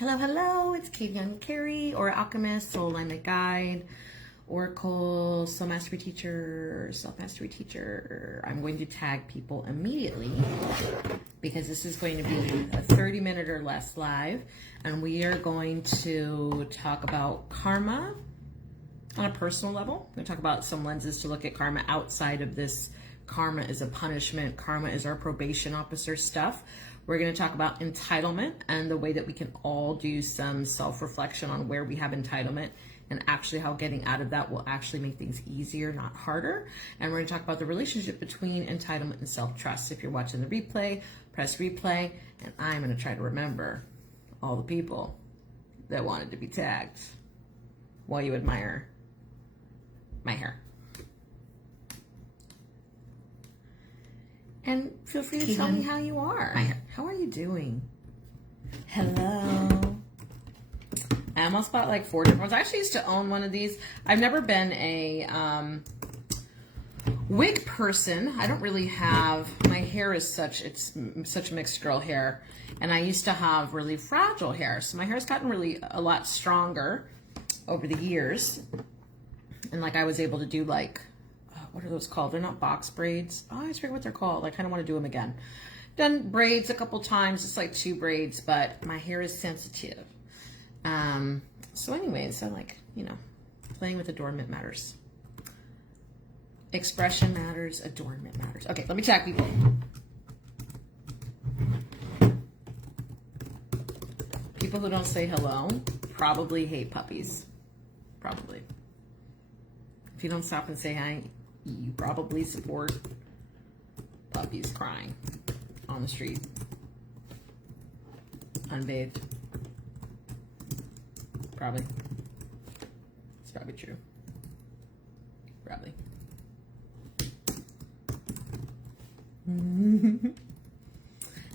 Hello, hello, it's Katie Young Carey, or Alchemist, Soul Alignment Guide, Oracle, Soul Mastery Teacher, Self Mastery Teacher. I'm going to tag people immediately because this is going to be a 30-minute or less live, and we are going to talk about karma on a personal level. We're going to talk about some lenses to look at karma outside of this. Karma is a punishment. Karma is our probation officer stuff. We're going to talk about entitlement and the way that we can all do some self-reflection on where we have entitlement and actually how getting out of that will actually make things easier, not harder. And we're going to talk about the relationship between entitlement and self-trust. If you're watching the replay, press replay, and I'm going to try to remember all the people that wanted to be tagged while you admire my hair. And feel free to tell me how you are. How are you doing? Hello. I almost bought like 4 different ones. I actually used to own one of these. I've never been a wig person. I don't really have, my hair is it's such mixed girl hair. And I used to have really fragile hair. So my hair's gotten really a lot stronger over the years. And like I was able to do like, what are those called? They're not box braids. Oh, I just forget what they're called. I kind of want to do them again. Done braids a couple times. It's like 2 braids, but my hair is sensitive. So anyways, I like, playing with adornment matters. Expression matters. Adornment matters. Okay, let me tag people. People who don't say hello probably hate puppies. Probably. If you don't stop and say hi, you probably support puppies crying on the street, unbathed. Probably. It's probably true. Probably.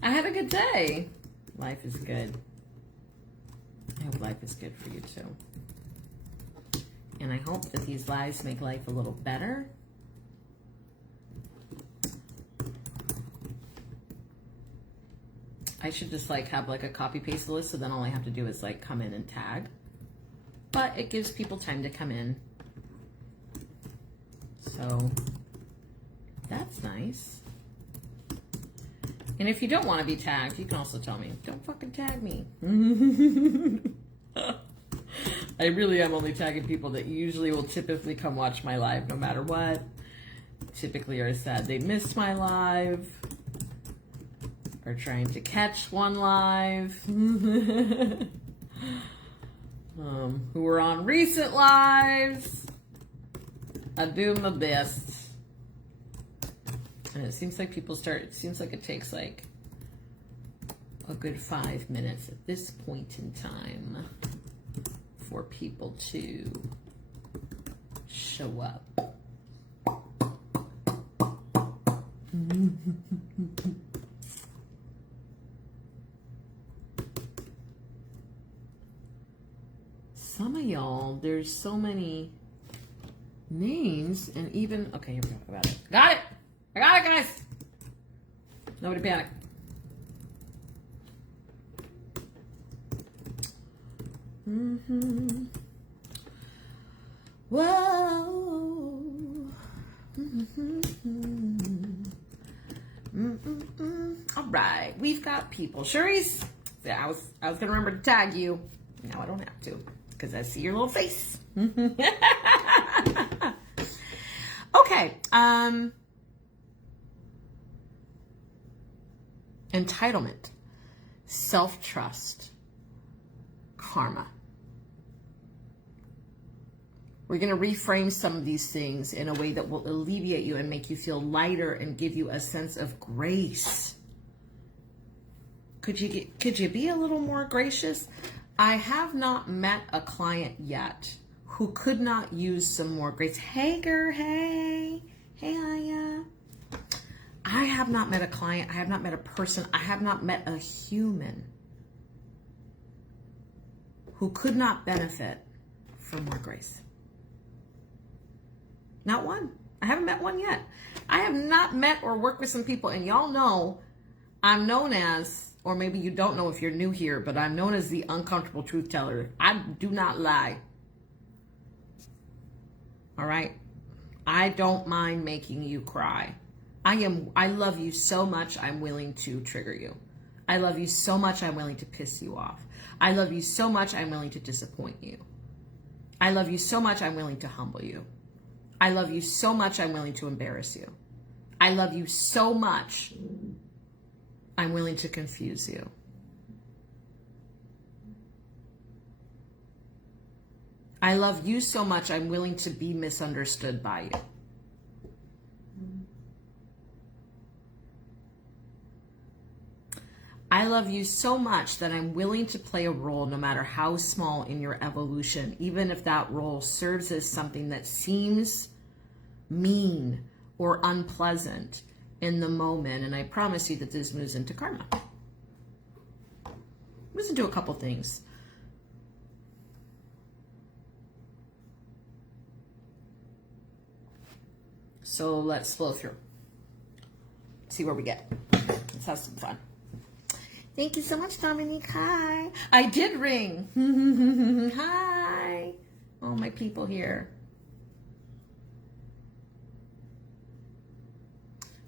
I had a good day. Life is good. I hope life is good for you too. And I hope that these lives make life a little better. I should just like have like a copy paste list, so then all I have to do is like come in and tag. But it gives people time to come in. So that's nice. And if you don't want to be tagged, you can also tell me, don't fucking tag me. I really am only tagging people that usually will typically come watch my live no matter what. Typically are sad they missed my live. Are trying to catch one live. Who were on recent lives. I do my best. And it seems like it takes like a good 5 minutes at this point in time for people to show up. Some of y'all, there's so many names, and even, okay, here we go, I got it. I got it, guys! Nobody panic. Whoa. All right, we've got people. Cherise, yeah, I was gonna remember to tag you. Now I don't have to, because I see your little face. Okay. Entitlement, self-trust, karma. We're going to reframe some of these things in a way that will alleviate you and make you feel lighter and give you a sense of grace. Could you be a little more gracious? I have not met a client yet who could not use some more grace. Hey, girl, hey, Aya. I have not met a client. I have not met a person. I have not met a human who could not benefit from more grace. Not one. I haven't met one yet. I have not met or worked with some people, and y'all know I'm known as or maybe you don't know if you're new here, but I'm known as the uncomfortable truth teller. I do not lie. All right? I don't mind making you cry. I love you so much, I'm willing to trigger you. I love you so much, I'm willing to piss you off. I love you so much, I'm willing to disappoint you. I love you so much, I'm willing to humble you. I love you so much, I'm willing to embarrass you. I love you so much, I'm willing to confuse you. I love you so much, I'm willing to be misunderstood by you. I love you so much that I'm willing to play a role, no matter how small, in your evolution, even if that role serves as something that seems mean or unpleasant in the moment. And I promise you that this moves into karma. Moves into a couple things. So let's flow through. See where we get. Let's have some fun. Thank you so much, Dominique. Hi. I did ring. Hi. All my people here.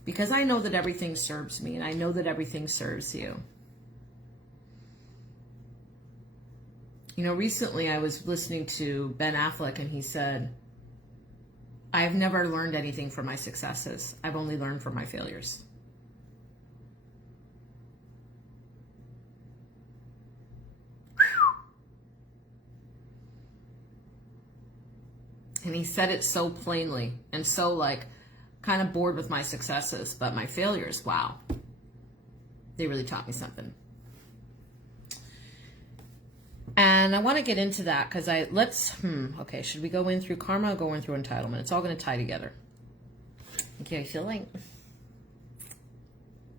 Because I know that everything serves me, and I know that everything serves you. You know, recently I was listening to Ben Affleck, and he said, I've never learned anything from my successes. I've only learned from my failures. And he said it so plainly and so like kind of bored with my successes, but my failures, wow, they really taught me something. And I want to get into that because okay, should we go in through karma or go in through entitlement? It's all going to tie together. Okay, I feel like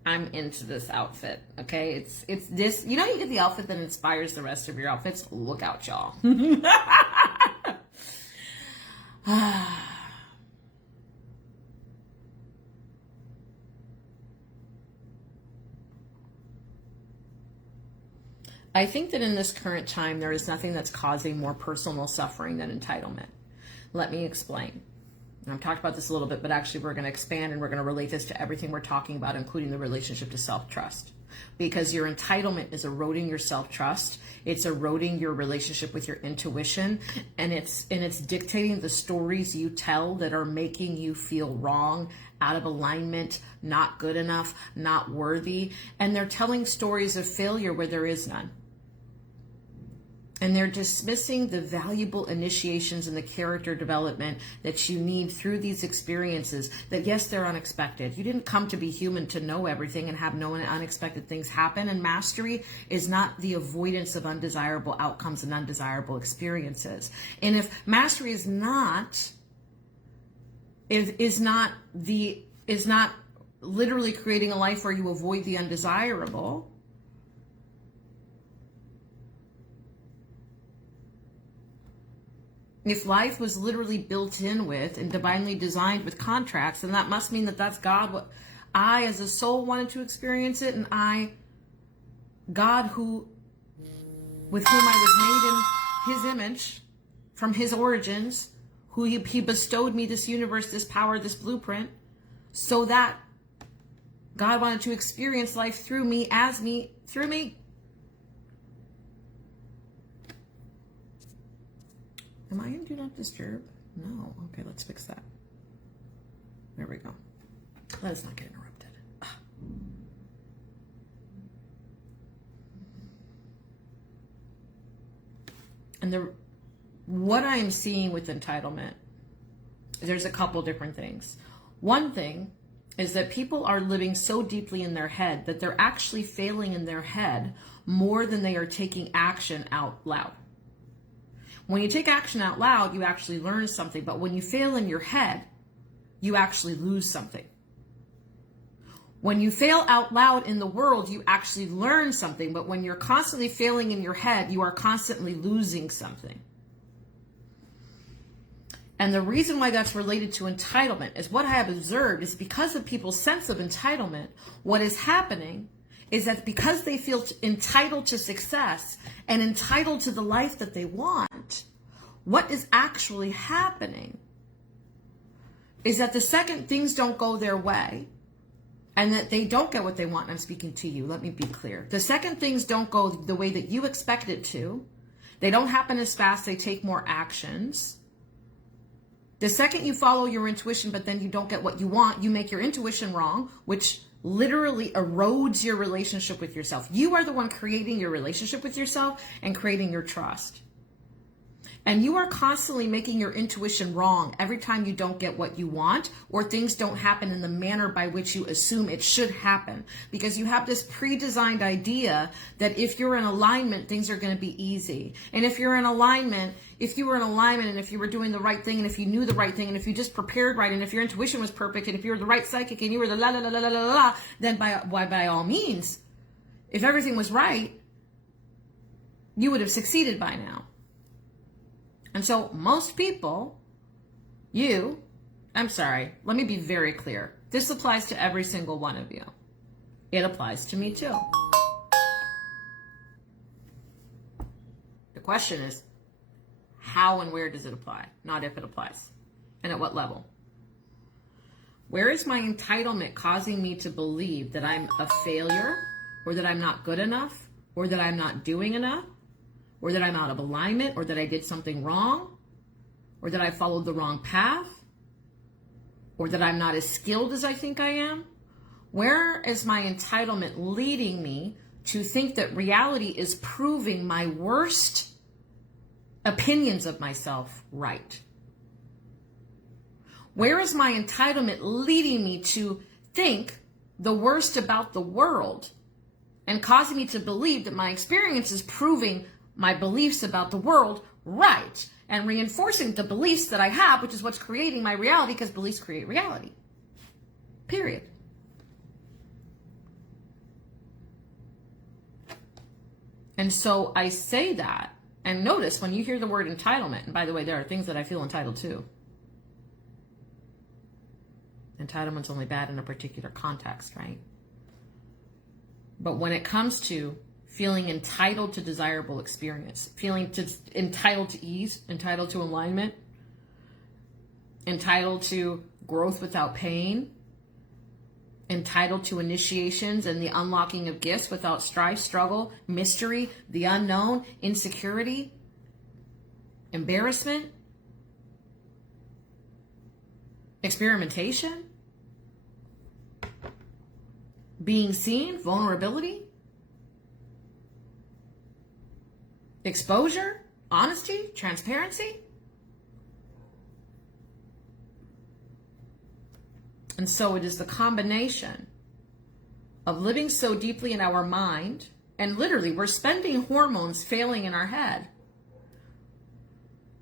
I'm into this outfit, okay? It's this, you know, you get the outfit that inspires the rest of your outfits. Look out, y'all. I think that in this current time, there is nothing that's causing more personal suffering than entitlement. Let me explain. And I've talked about this a little bit, but actually we're going to expand and we're going to relate this to everything we're talking about, including the relationship to self-trust. Because your entitlement is eroding your self-trust. It's eroding your relationship with your intuition, and it's dictating the stories you tell that are making you feel wrong, out of alignment, not good enough, not worthy. And they're telling stories of failure where there is none. And they're dismissing the valuable initiations and the character development that you need through these experiences that, yes, they're unexpected. You didn't come to be human to know everything and have no unexpected things happen. And mastery is not the avoidance of undesirable outcomes and undesirable experiences. And if mastery is not literally creating a life where you avoid the undesirable, if life was literally built in with and divinely designed with contracts, then that must mean that that's God. What I, as a soul, wanted to experience it, and God, with whom I was made in His image, from His origins, who He bestowed me this universe, this power, this blueprint, so that God wanted to experience life through me, as me, through me. Am I in Do Not Disturb? No. Okay, let's fix that. There we go. Let us not get interrupted. And what I'm seeing with entitlement, there's a couple different things. One thing is that people are living so deeply in their head that they're actually failing in their head more than they are taking action out loud. When you take action out loud, you actually learn something. But when you fail in your head, you actually lose something. When you fail out loud in the world, you actually learn something. But when you're constantly failing in your head, you are constantly losing something. And the reason why that's related to entitlement is what I have observed is because of people's sense of entitlement, what is happening is that because they feel entitled to success and entitled to the life that they want, what is actually happening is that the second things don't go their way and that they don't get what they want, and I'm speaking to you, let me be clear. The second things don't go the way that you expect it to, they don't happen as fast, they take more actions. The second you follow your intuition, but then you don't get what you want, you make your intuition wrong, which literally erodes your relationship with yourself. You are the one creating your relationship with yourself and creating your trust. And you are constantly making your intuition wrong every time you don't get what you want or things don't happen in the manner by which you assume it should happen. Because you have this pre-designed idea that if you're in alignment, things are going to be easy. And if you're in alignment, if you were in alignment and if you were doing the right thing and if you knew the right thing and if you just prepared right and if your intuition was perfect and if you were the right psychic and you were the la la la la la la la, then by all means, if everything was right, you would have succeeded by now. And so most people, I'm sorry, let me be very clear. This applies to every single one of you. It applies to me too. The question is, how and where does it apply? Not if it applies. And at what level? Where is my entitlement causing me to believe that I'm a failure or that I'm not good enough or that I'm not doing enough? Or that I'm out of alignment, or that I did something wrong, or that I followed the wrong path, or that I'm not as skilled as I think I am? Where is my entitlement leading me to think that reality is proving my worst opinions of myself right? Where is my entitlement leading me to think the worst about the world and causing me to believe that my experience is proving my beliefs about the world right and reinforcing the beliefs that I have, which is what's creating my reality, because beliefs create reality. Period. And so I say that, and notice when you hear the word entitlement, and by the way, there are things that I feel entitled to. Entitlement's only bad in a particular context, right? But when it comes to feeling entitled to desirable experience, entitled to ease, entitled to alignment, entitled to growth without pain, entitled to initiations and the unlocking of gifts without strife, struggle, mystery, the unknown, insecurity, embarrassment, experimentation, being seen, vulnerability, exposure, honesty, transparency. And so it is the combination of living so deeply in our mind, and literally we're spending hormones failing in our head.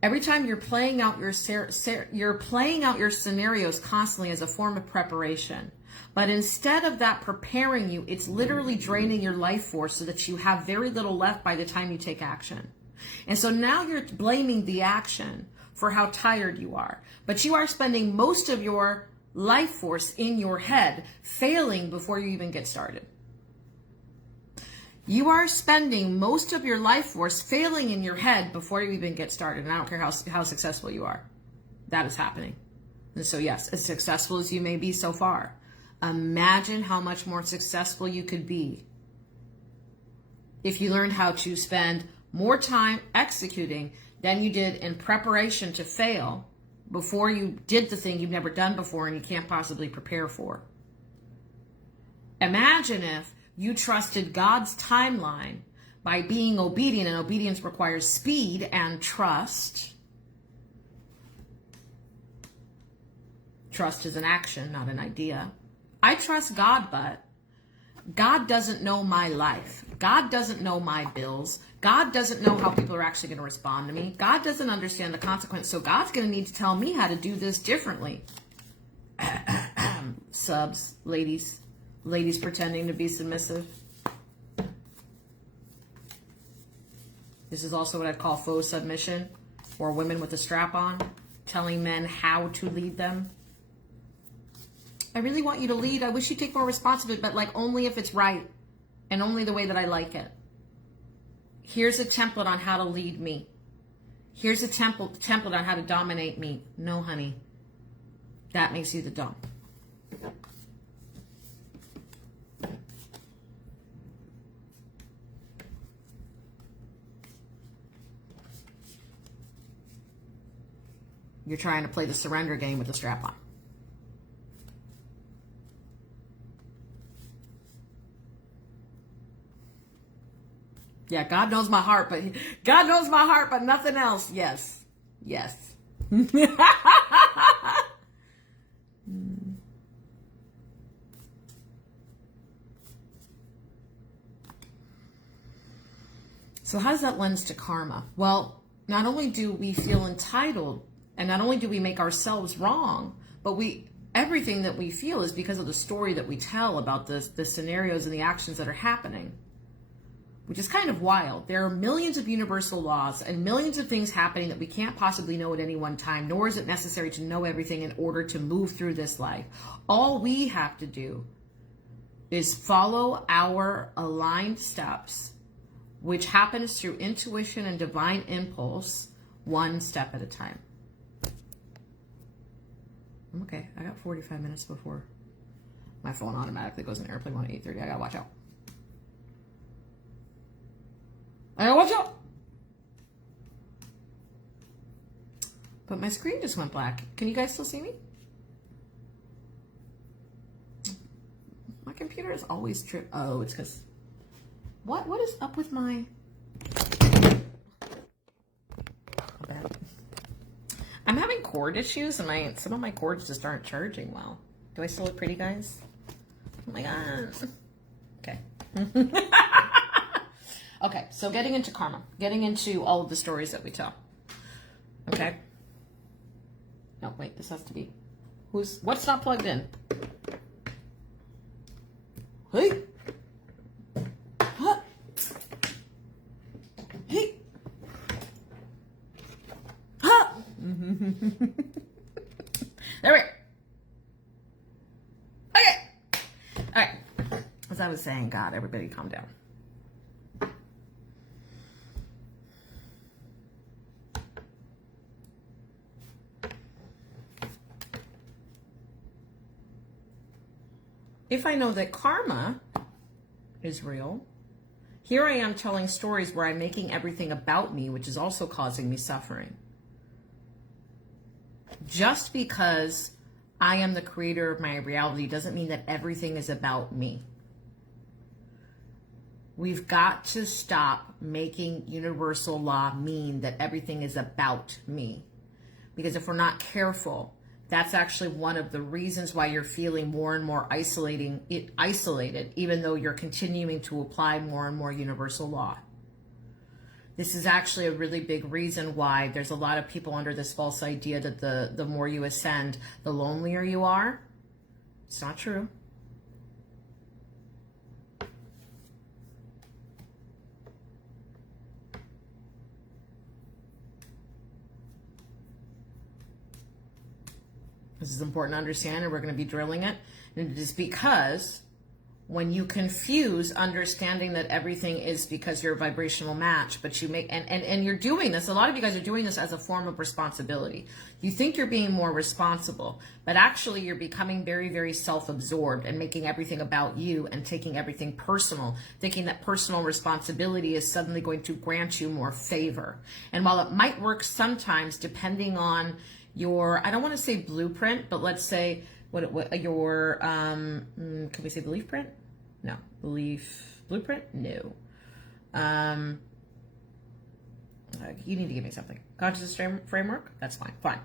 Every time you're playing out your scenarios constantly as a form of preparation. But instead of that preparing you, it's literally draining your life force so that you have very little left by the time you take action. And so now you're blaming the action for how tired you are. But you are spending most of your life force in your head, failing before you even get started. You are spending most of your life force failing in your head before you even get started. And I don't care how successful you are. That is happening. And so yes, as successful as you may be so far, imagine how much more successful you could be if you learned how to spend more time executing than you did in preparation to fail before you did the thing you've never done before and you can't possibly prepare for. Imagine if you trusted God's timeline by being obedient, and obedience requires speed and trust. Trust is an action, not an idea. I trust God, but God doesn't know my life. God doesn't know my bills. God doesn't know how people are actually going to respond to me. God doesn't understand the consequence, so God's going to need to tell me how to do this differently. Subs, ladies pretending to be submissive. This is also what I'd call faux submission, or women with a strap on, telling men how to lead them. I really want you to lead. I wish you'd take more responsibility, but like only if it's right. and only the way that I like it. Here's a template on how to lead me. Here's a template on how to dominate me. No, honey. That makes you the dom. You're trying to play the surrender game with the strap on. Yeah, God knows my heart, but nothing else. Yes. Yes. So how does that lens to karma? Well, not only do we feel entitled, and not only do we make ourselves wrong, but everything that we feel is because of the story that we tell about the scenarios and the actions that are happening, which is kind of wild. There are millions of universal laws and millions of things happening that we can't possibly know at any one time, nor is it necessary to know everything in order to move through this life. All we have to do is follow our aligned steps, which happens through intuition and divine impulse, one step at a time. Okay, I got 45 minutes before my phone automatically goes in airplane mode at 8:30. I gotta watch out. But my screen just went black. Can you guys still see me? My computer is always tripped. Oh, it's because... What is up with my... I'm having cord issues and some of my cords just aren't charging well. Do I still look pretty, guys? Oh my God. Okay. Okay, so getting into karma. Getting into all of the stories that we tell. Okay. No, wait, this has to be... What's not plugged in? Hey! Huh? Hey! Huh? There we go. Okay. All right. As I was saying, God, everybody calm down. If I know that karma is real, here I am telling stories where I'm making everything about me, which is also causing me suffering. Just because I am the creator of my reality doesn't mean that everything is about me. We've got to stop making universal law mean that everything is about me. Because if we're not careful, that's actually one of the reasons why you're feeling more and more isolated, even though you're continuing to apply more and more universal law. This is actually a really big reason why there's a lot of people under this false idea that the more you ascend, the lonelier you are. It's not true. This is important to understand, and we're going to be drilling it. And it is because when you confuse understanding that everything is because you're a vibrational match, but you make, and you're doing this, a lot of you guys are doing this as a form of responsibility. You think you're being more responsible, but actually you're becoming very, very self-absorbed and making everything about you and taking everything personal, thinking that personal responsibility is suddenly going to grant you more favor. And while it might work sometimes, depending on your, I don't want to say blueprint, but let's say what your, can we say belief print? No. Blueprint? No. You need to give me something. Consciousness framework? That's fine. Fine.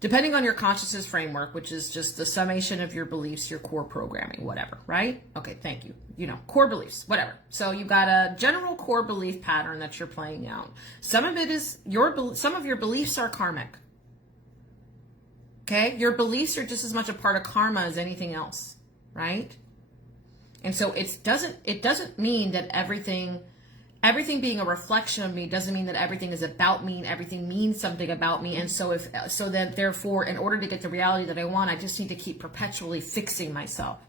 Depending on your consciousness framework, which is just the summation of your beliefs, your core programming, whatever, right? Okay, thank you. You know, core beliefs, whatever. So you've got a general core belief pattern that you're playing out. Some of it is some of your beliefs are karmic. Okay, your beliefs are just as much a part of karma as anything else, right? And so it doesn't mean that everything being a reflection of me doesn't mean that everything is about me and everything means something about me. And so then therefore, in order to get the reality that I want, I just need to keep perpetually fixing myself.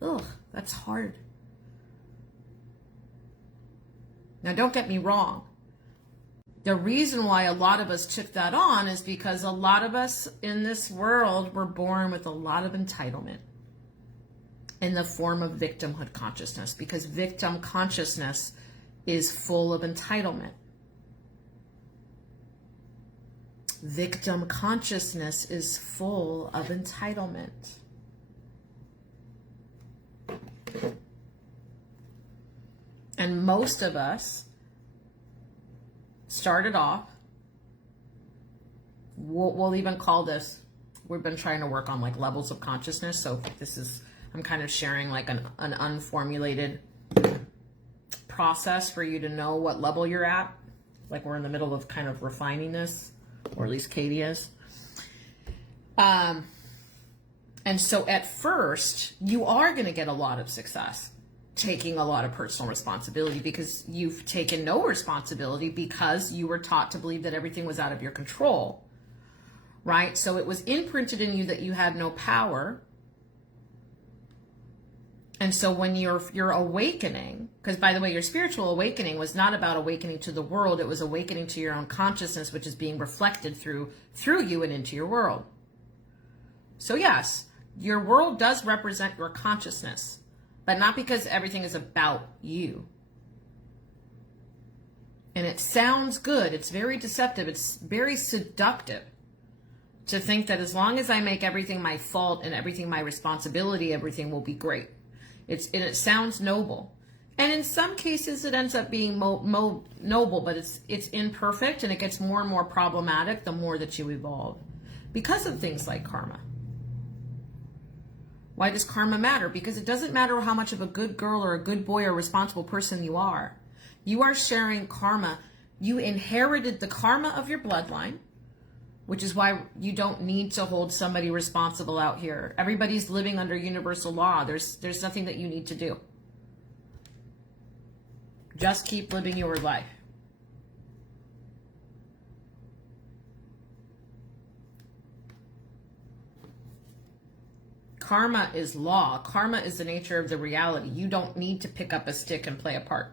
Ugh, that's hard. Now, don't get me wrong. The reason why a lot of us took that on is because a lot of us in this world were born with a lot of entitlement in the form of victimhood consciousness, because victim consciousness is full of entitlement. Victim consciousness is full of entitlement. And most of us started off, we'll even call this, we've been trying to work on like levels of consciousness. So this is, I'm kind of sharing like an unformulated process for you to know what level you're at. Like we're in the middle of kind of refining this, or at least Katie is. And so at first, you are going to get a lot of success taking a lot of personal responsibility, because you've taken no responsibility because you were taught to believe that everything was out of your control, right? So it was imprinted in you that you had no power. And so when you're awakening, because by the way, your spiritual awakening was not about awakening to the world, it was awakening to your own consciousness, which is being reflected through you and into your world. So yes, your world does represent your consciousness, but not because everything is about you. And it sounds good. It's very deceptive. It's very seductive to think that as long as I make everything my fault and everything my responsibility, everything will be great. It sounds noble. And in some cases, it ends up being noble, but it's imperfect, and it gets more and more problematic the more that you evolve because of things like karma. Why does karma matter? Because it doesn't matter how much of a good girl or a good boy or a responsible person you are. You are sharing karma. You inherited the karma of your bloodline, which is why you don't need to hold somebody responsible out here. Everybody's living under universal law. There's nothing that you need to do. Just keep living your life. Karma is law. Karma is the nature of the reality. You don't need to pick up a stick and play a part.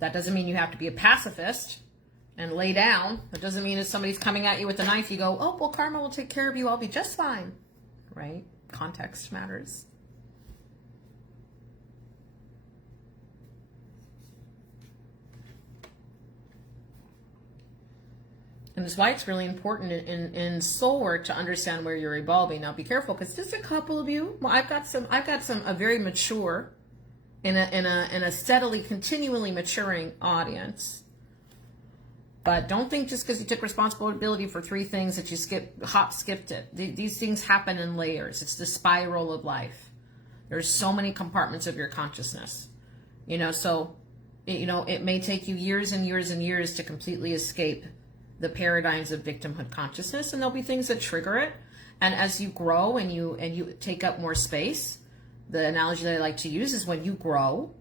That doesn't mean you have to be a pacifist and lay down. That doesn't mean if somebody's coming at you with a knife, you go, oh, well, karma will take care of you. I'll be just fine. Right? Context matters. And that's why it's really important in soul work to understand where you're evolving. Now, be careful, because just a couple of you. Well, I've got a very mature, in a steadily, continually maturing audience. But don't think just because you took responsibility for 3 things that you skipped it. These things happen in layers. It's the spiral of life. There's so many compartments of your consciousness. So it may take you years and years and years to completely escape the paradigms of victimhood consciousness, and there'll be things that trigger it. And as you grow and you take up more space, the analogy that I like to use is when you grow,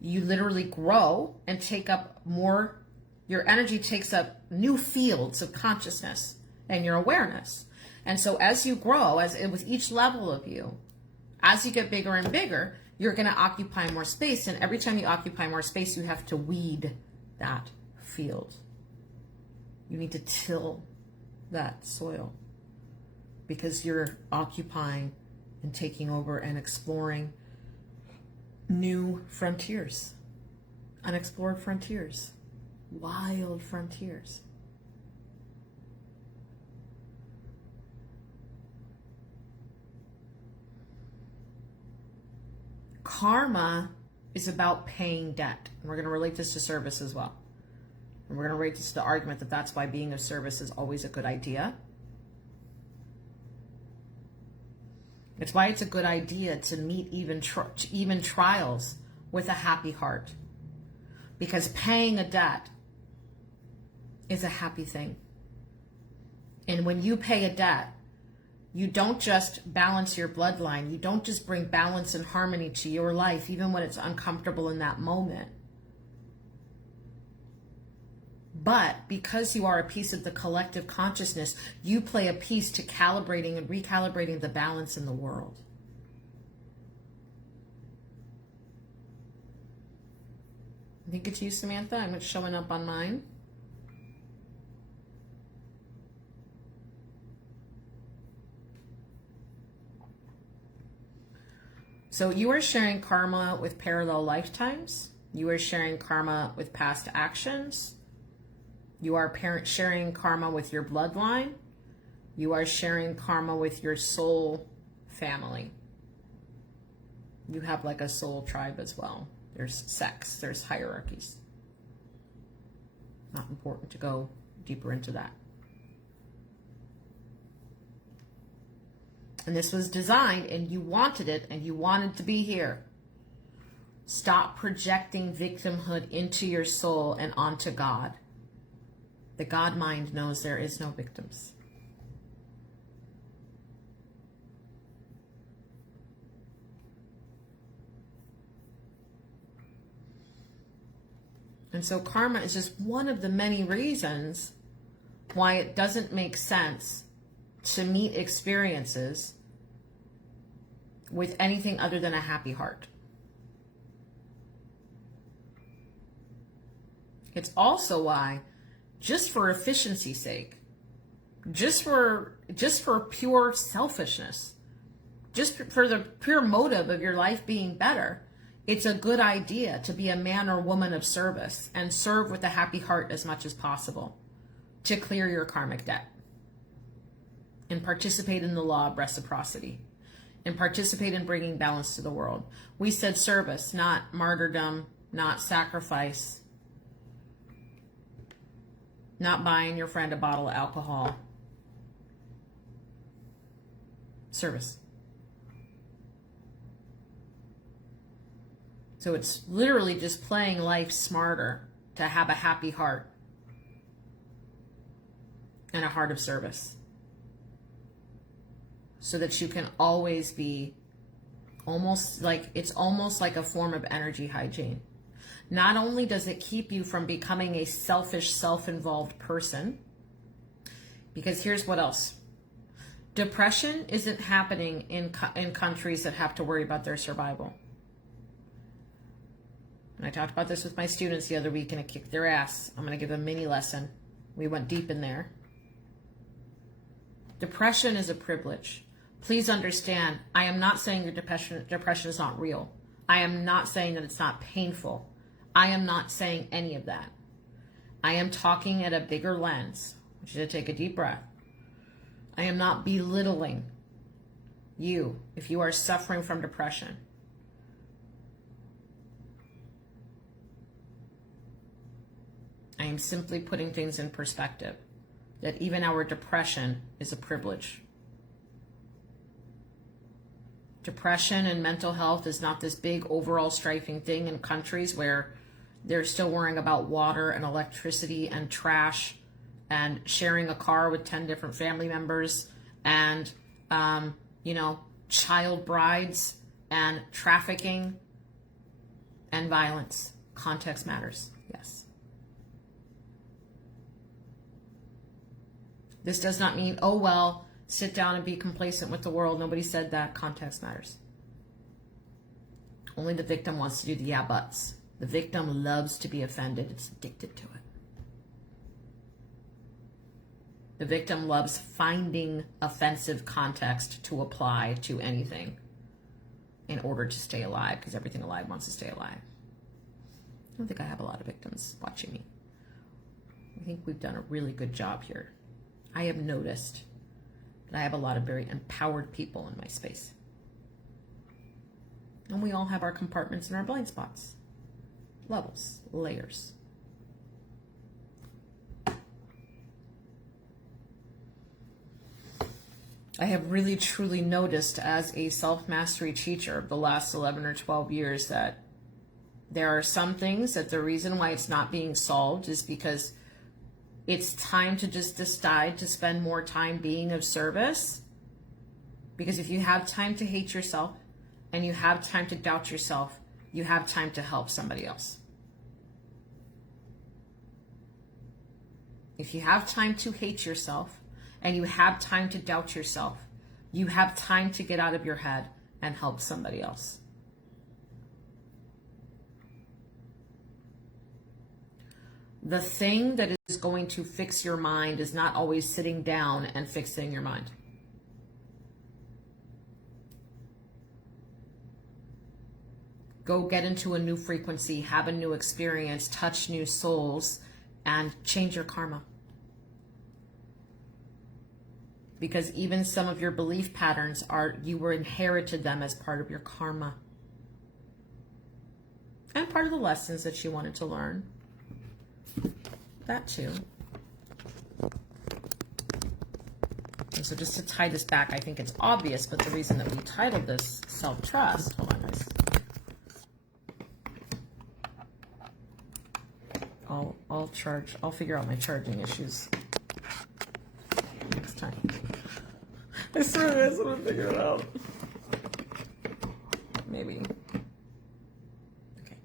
you literally grow and take up more, your energy takes up new fields of consciousness and your awareness. And so as you grow, with each level of you, as you get bigger and bigger, you're going to occupy more space. And every time you occupy more space, you have to weed that field. You need to till that soil, because you're occupying and taking over and exploring new frontiers, unexplored frontiers, wild frontiers. Karma is about paying debt. And we're going to relate this to service as well. And we're going to relate this to the argument that that's why being of service is always a good idea. It's why it's a good idea to meet even trials with a happy heart. Because paying a debt is a happy thing. And when you pay a debt, you don't just balance your bloodline. You don't just bring balance and harmony to your life, even when it's uncomfortable in that moment. But because you are a piece of the collective consciousness, you play a piece to calibrating and recalibrating the balance in the world. think it's you, Samantha. It's showing up on mine. So you are sharing karma with parallel lifetimes. You are sharing karma with past actions. You are sharing karma with your bloodline. You are sharing karma with your soul family. You have like a soul tribe as well. There's sects, there's hierarchies. Not important to go deeper into that. And this was designed, and you wanted it, and you wanted to be here. Stop projecting victimhood into your soul and onto God. The God mind knows there is no victims. And so karma is just one of the many reasons why it doesn't make sense to meet experiences with anything other than a happy heart. It's also why, just for efficiency's sake, just for pure selfishness, just for the pure motive of your life being better, it's a good idea to be a man or woman of service and serve with a happy heart as much as possible to clear your karmic debt and participate in the law of reciprocity and participate in bringing balance to the world. We said service, not martyrdom, not sacrifice, not buying your friend a bottle of alcohol. Service. So it's literally just playing life smarter to have a happy heart and a heart of service, so that you can always be almost like a form of energy hygiene. Not only does it keep you from becoming a selfish, self-involved person, because here's what else. Depression isn't happening in countries that have to worry about their survival. And I talked about this with my students the other week, and it kicked their ass. I'm going to give a mini lesson. We went deep in there. Depression is a privilege. Please understand, I am not saying your depression is not real. I am not saying that it's not painful. I am not saying any of that. I am talking at a bigger lens. I want you to take a deep breath. I am not belittling you if you are suffering from depression. I am simply putting things in perspective, that even our depression is a privilege. Depression and mental health is not this big overall strifing thing in countries where they're still worrying about water and electricity and trash and sharing a car with 10 different family members and, child brides and trafficking and violence. Context matters. Yes. This does not mean, oh, well, sit down and be complacent with the world. Nobody said that. Context matters. Only the victim wants to do the yeah buts. The victim loves to be offended. It's addicted to it. The victim loves finding offensive context to apply to anything in order to stay alive, because everything alive wants to stay alive. I don't think I have a lot of victims watching me. I think we've done a really good job here. I have noticed that I have a lot of very empowered people in my space. And we all have our compartments and our blind spots. Levels, layers. I have really truly noticed as a self-mastery teacher of the last 11 or 12 years that there are some things that the reason why it's not being solved is because it's time to just decide to spend more time being of service. Because if you have time to hate yourself and you have time to doubt yourself, you have time to help somebody else. If you have time to hate yourself and you have time to doubt yourself, you have time to get out of your head and help somebody else. the thing that is going to fix your mind is not always sitting down and fixing your mind. Go get into a new frequency, have a new experience, touch new souls, and change your karma. Because even some of your belief patterns you were inherited them as part of your karma. And part of the lessons that you wanted to learn. That too. And so just to tie this back, I think it's obvious, but the reason that we titled this Self-Trust, hold on guys. I'll figure out my charging issues next time. I swear I'm gonna figure it out. Maybe. Okay.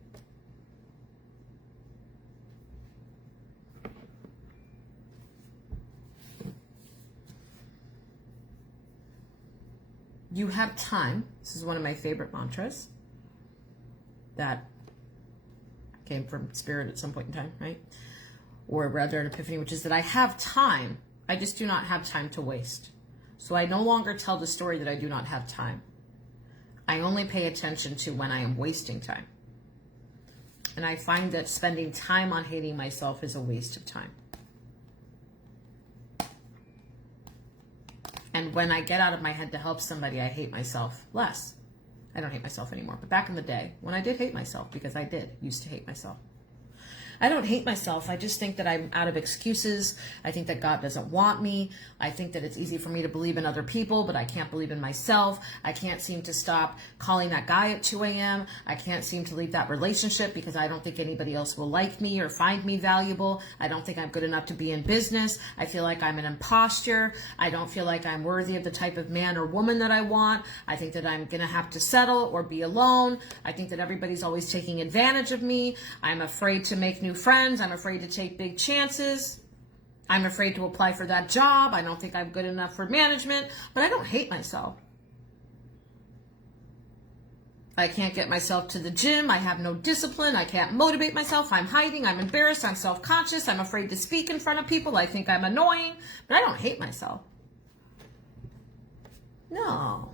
You have time. This is one of my favorite mantras that came from Spirit at some point in time, right? Or rather an epiphany, which is that I have time. I just do not have time to waste. So I no longer tell the story that I do not have time. I only pay attention to when I am wasting time. And I find that spending time on hating myself is a waste of time. And when I get out of my head to help somebody, I hate myself less. I don't hate myself anymore. But back in the day, when I did hate myself, because I used to hate myself. I don't hate myself. I just think that I'm out of excuses. I think that God doesn't want me. I think that it's easy for me to believe in other people, but I can't believe in myself. I can't seem to stop calling that guy at 2 a.m. I can't seem to leave that relationship because I don't think anybody else will like me or find me valuable. I don't think I'm good enough to be in business. I feel like I'm an imposter. I don't feel like I'm worthy of the type of man or woman that I want. I think that I'm going to have to settle or be alone. I think that everybody's always taking advantage of me. I'm afraid to make new friends. I'm afraid to take big chances. I'm afraid to apply for that job. I don't think I'm good enough for management, but I don't hate myself. I can't get myself to the gym. I have no discipline. I can't motivate myself. I'm hiding. I'm embarrassed. I'm self-conscious. I'm afraid to speak in front of people. I think I'm annoying, but I don't hate myself. No.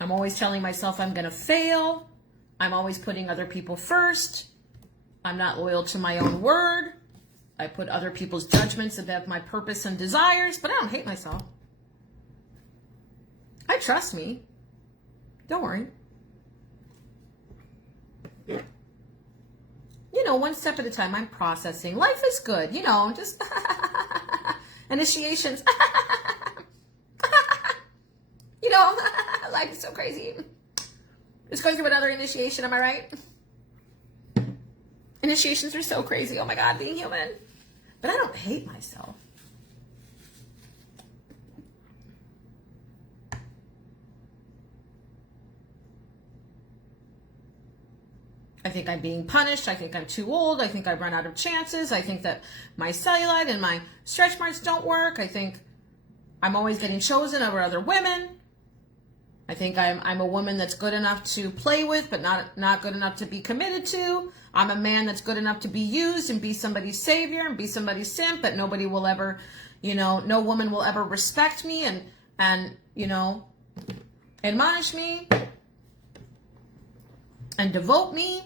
I'm always telling myself I'm going to fail. I'm always putting other people first. I'm not loyal to my own word. I put other people's judgments above my purpose and desires, but I don't hate myself. I trust me. Don't worry. You know, one step at a time. I'm processing. Life is good. You know, just initiations. You know, life is so crazy. Just going through another initiation, am I right? Initiations are so crazy. Oh my God, being human. But I don't hate myself. I think I'm being punished. I think I'm too old. I think I've run out of chances. I think that my cellulite and my stretch marks don't work. I think I'm always getting chosen over other women. I think I'm a woman that's good enough to play with, but not good enough to be committed to. I'm a man that's good enough to be used and be somebody's savior and be somebody's simp, but nobody will ever, you know, no woman will ever respect me and you know, admonish me and devote me.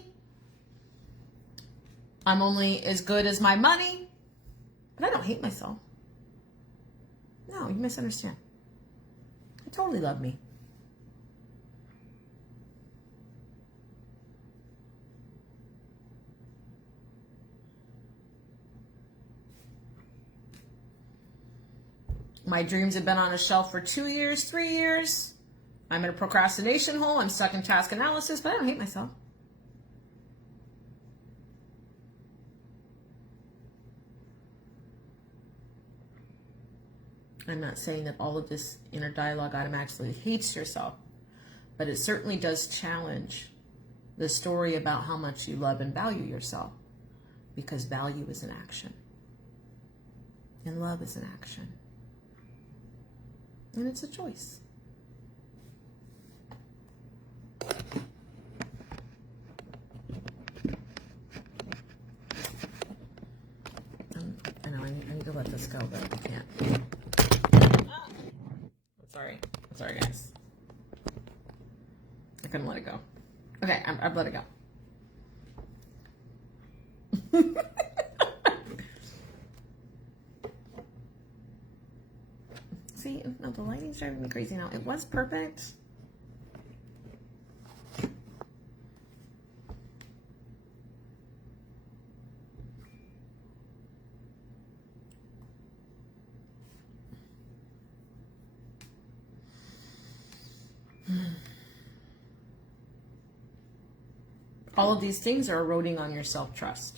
I'm only as good as my money, but I don't hate myself. No, you misunderstand. I totally love me. My dreams have been on a shelf for 2 years, 3 years. I'm in a procrastination hole. I'm stuck in task analysis, but I don't hate myself. I'm not saying that all of this inner dialogue automatically hates yourself, but it certainly does challenge the story about how much you love and value yourself, because value is an action and love is an action. And it's a choice. let this go, but I can't. Sorry. Sorry, guys. I couldn't let it go. Okay, I've let it go. See, no, the lighting's driving me crazy now. It was perfect. All of these things are eroding on your self-trust.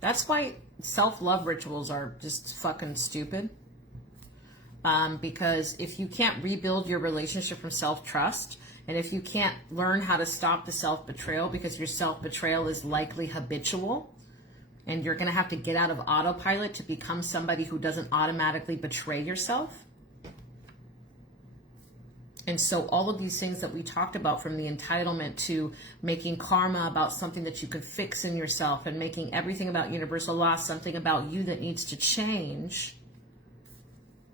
That's why self-love rituals are just fucking stupid. Because if you can't rebuild your relationship from self-trust, and if you can't learn how to stop the self-betrayal, because your self-betrayal is likely habitual, and you're going to have to get out of autopilot to become somebody who doesn't automatically betray yourself. And so all of these things that we talked about, from the entitlement to making karma about something that you can fix in yourself, and making everything about universal law something about you that needs to change.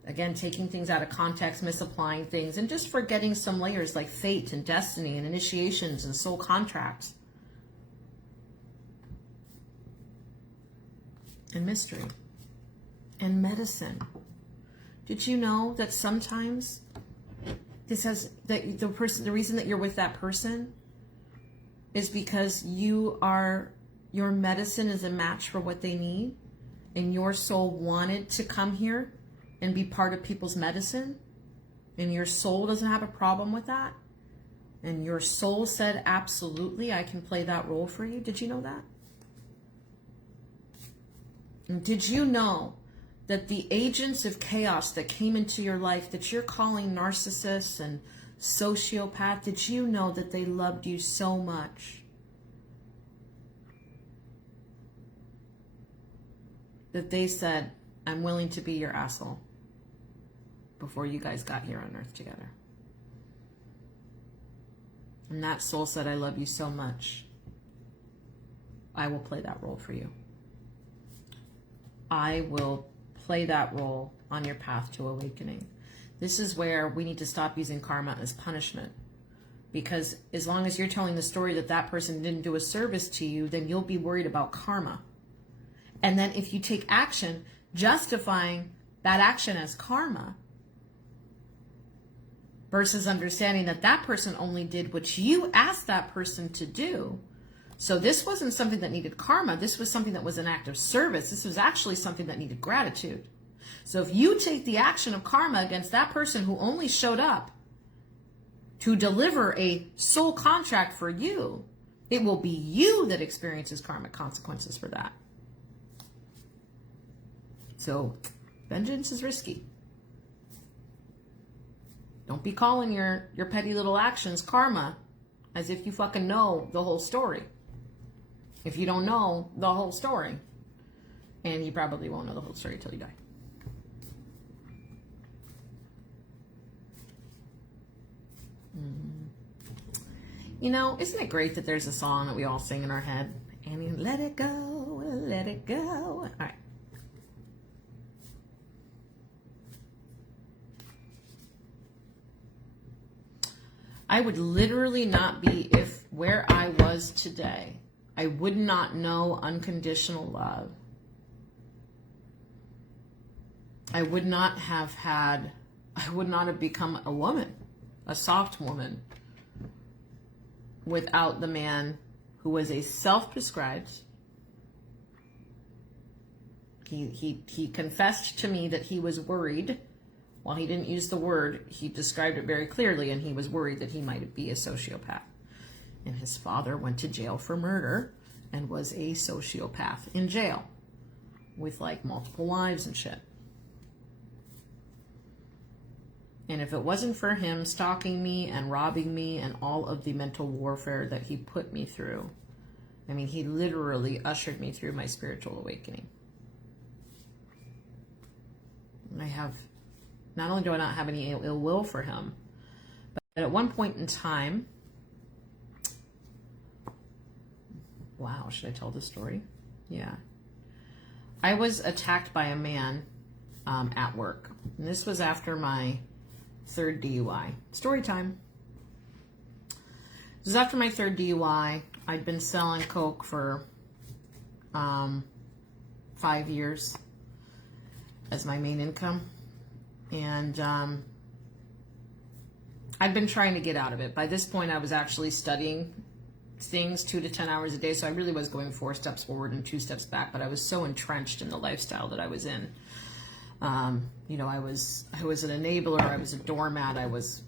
Again, taking things out of context, misapplying things, and just forgetting some layers like fate and destiny and initiations and soul contracts. And mystery. And medicine. Did you know that sometimes this has the reason that you're with that person is because your medicine is a match for what they need, and your soul wanted to come here and be part of people's medicine, and your soul doesn't have a problem with that, and your soul said, absolutely, I can play that role for you. Did you know that? And did you know that the agents of chaos that came into your life that you're calling narcissists and sociopath, did you know that they loved you so much that they said, I'm willing to be your asshole before you guys got here on earth together? And that soul said, I love you so much, I will play that role for you. I will play that role on your path to awakening. This is where we need to stop using karma as punishment. Because as long as you're telling the story that that person didn't do a service to you, then you'll be worried about karma. And then if you take action, justifying that action as karma, versus understanding that that person only did what you asked that person to do. So this wasn't something that needed karma. This was something that was an act of service. This was actually something that needed gratitude. So if you take the action of karma against that person who only showed up to deliver a soul contract for you, it will be you that experiences karmic consequences for that. So vengeance is risky. Don't be calling your petty little actions karma as if you fucking know the whole story. If you don't know the whole story, and you probably won't know the whole story till you die. You know, isn't it great that there's a song that we all sing in our head? And you let it go, let it go. All right. I would literally not be if where I was today, I would not know unconditional love. I would not have become a woman, a soft woman, without the man who was a self-prescribed. He confessed to me that he was worried. While he didn't use the word, he described it very clearly, and he was worried that he might be a sociopath. And his father went to jail for murder and was a sociopath in jail with like multiple wives and shit. And if it wasn't for him stalking me and robbing me and all of the mental warfare that he put me through, I mean, he literally ushered me through my spiritual awakening. And not only do I not have any ill will for him, but at one point in time, wow, should I tell this story? Yeah. I was attacked by a man at work. And this was after my third DUI. Story time. This was after my third DUI. I'd been selling coke for 5 years as my main income. And I'd been trying to get out of it. By this point, I was actually studying things 2 to 10 hours a day. So I really was going 4 steps forward and 2 steps back, but I was so entrenched in the lifestyle that I was in. You know, I was an enabler. I was a doormat. I was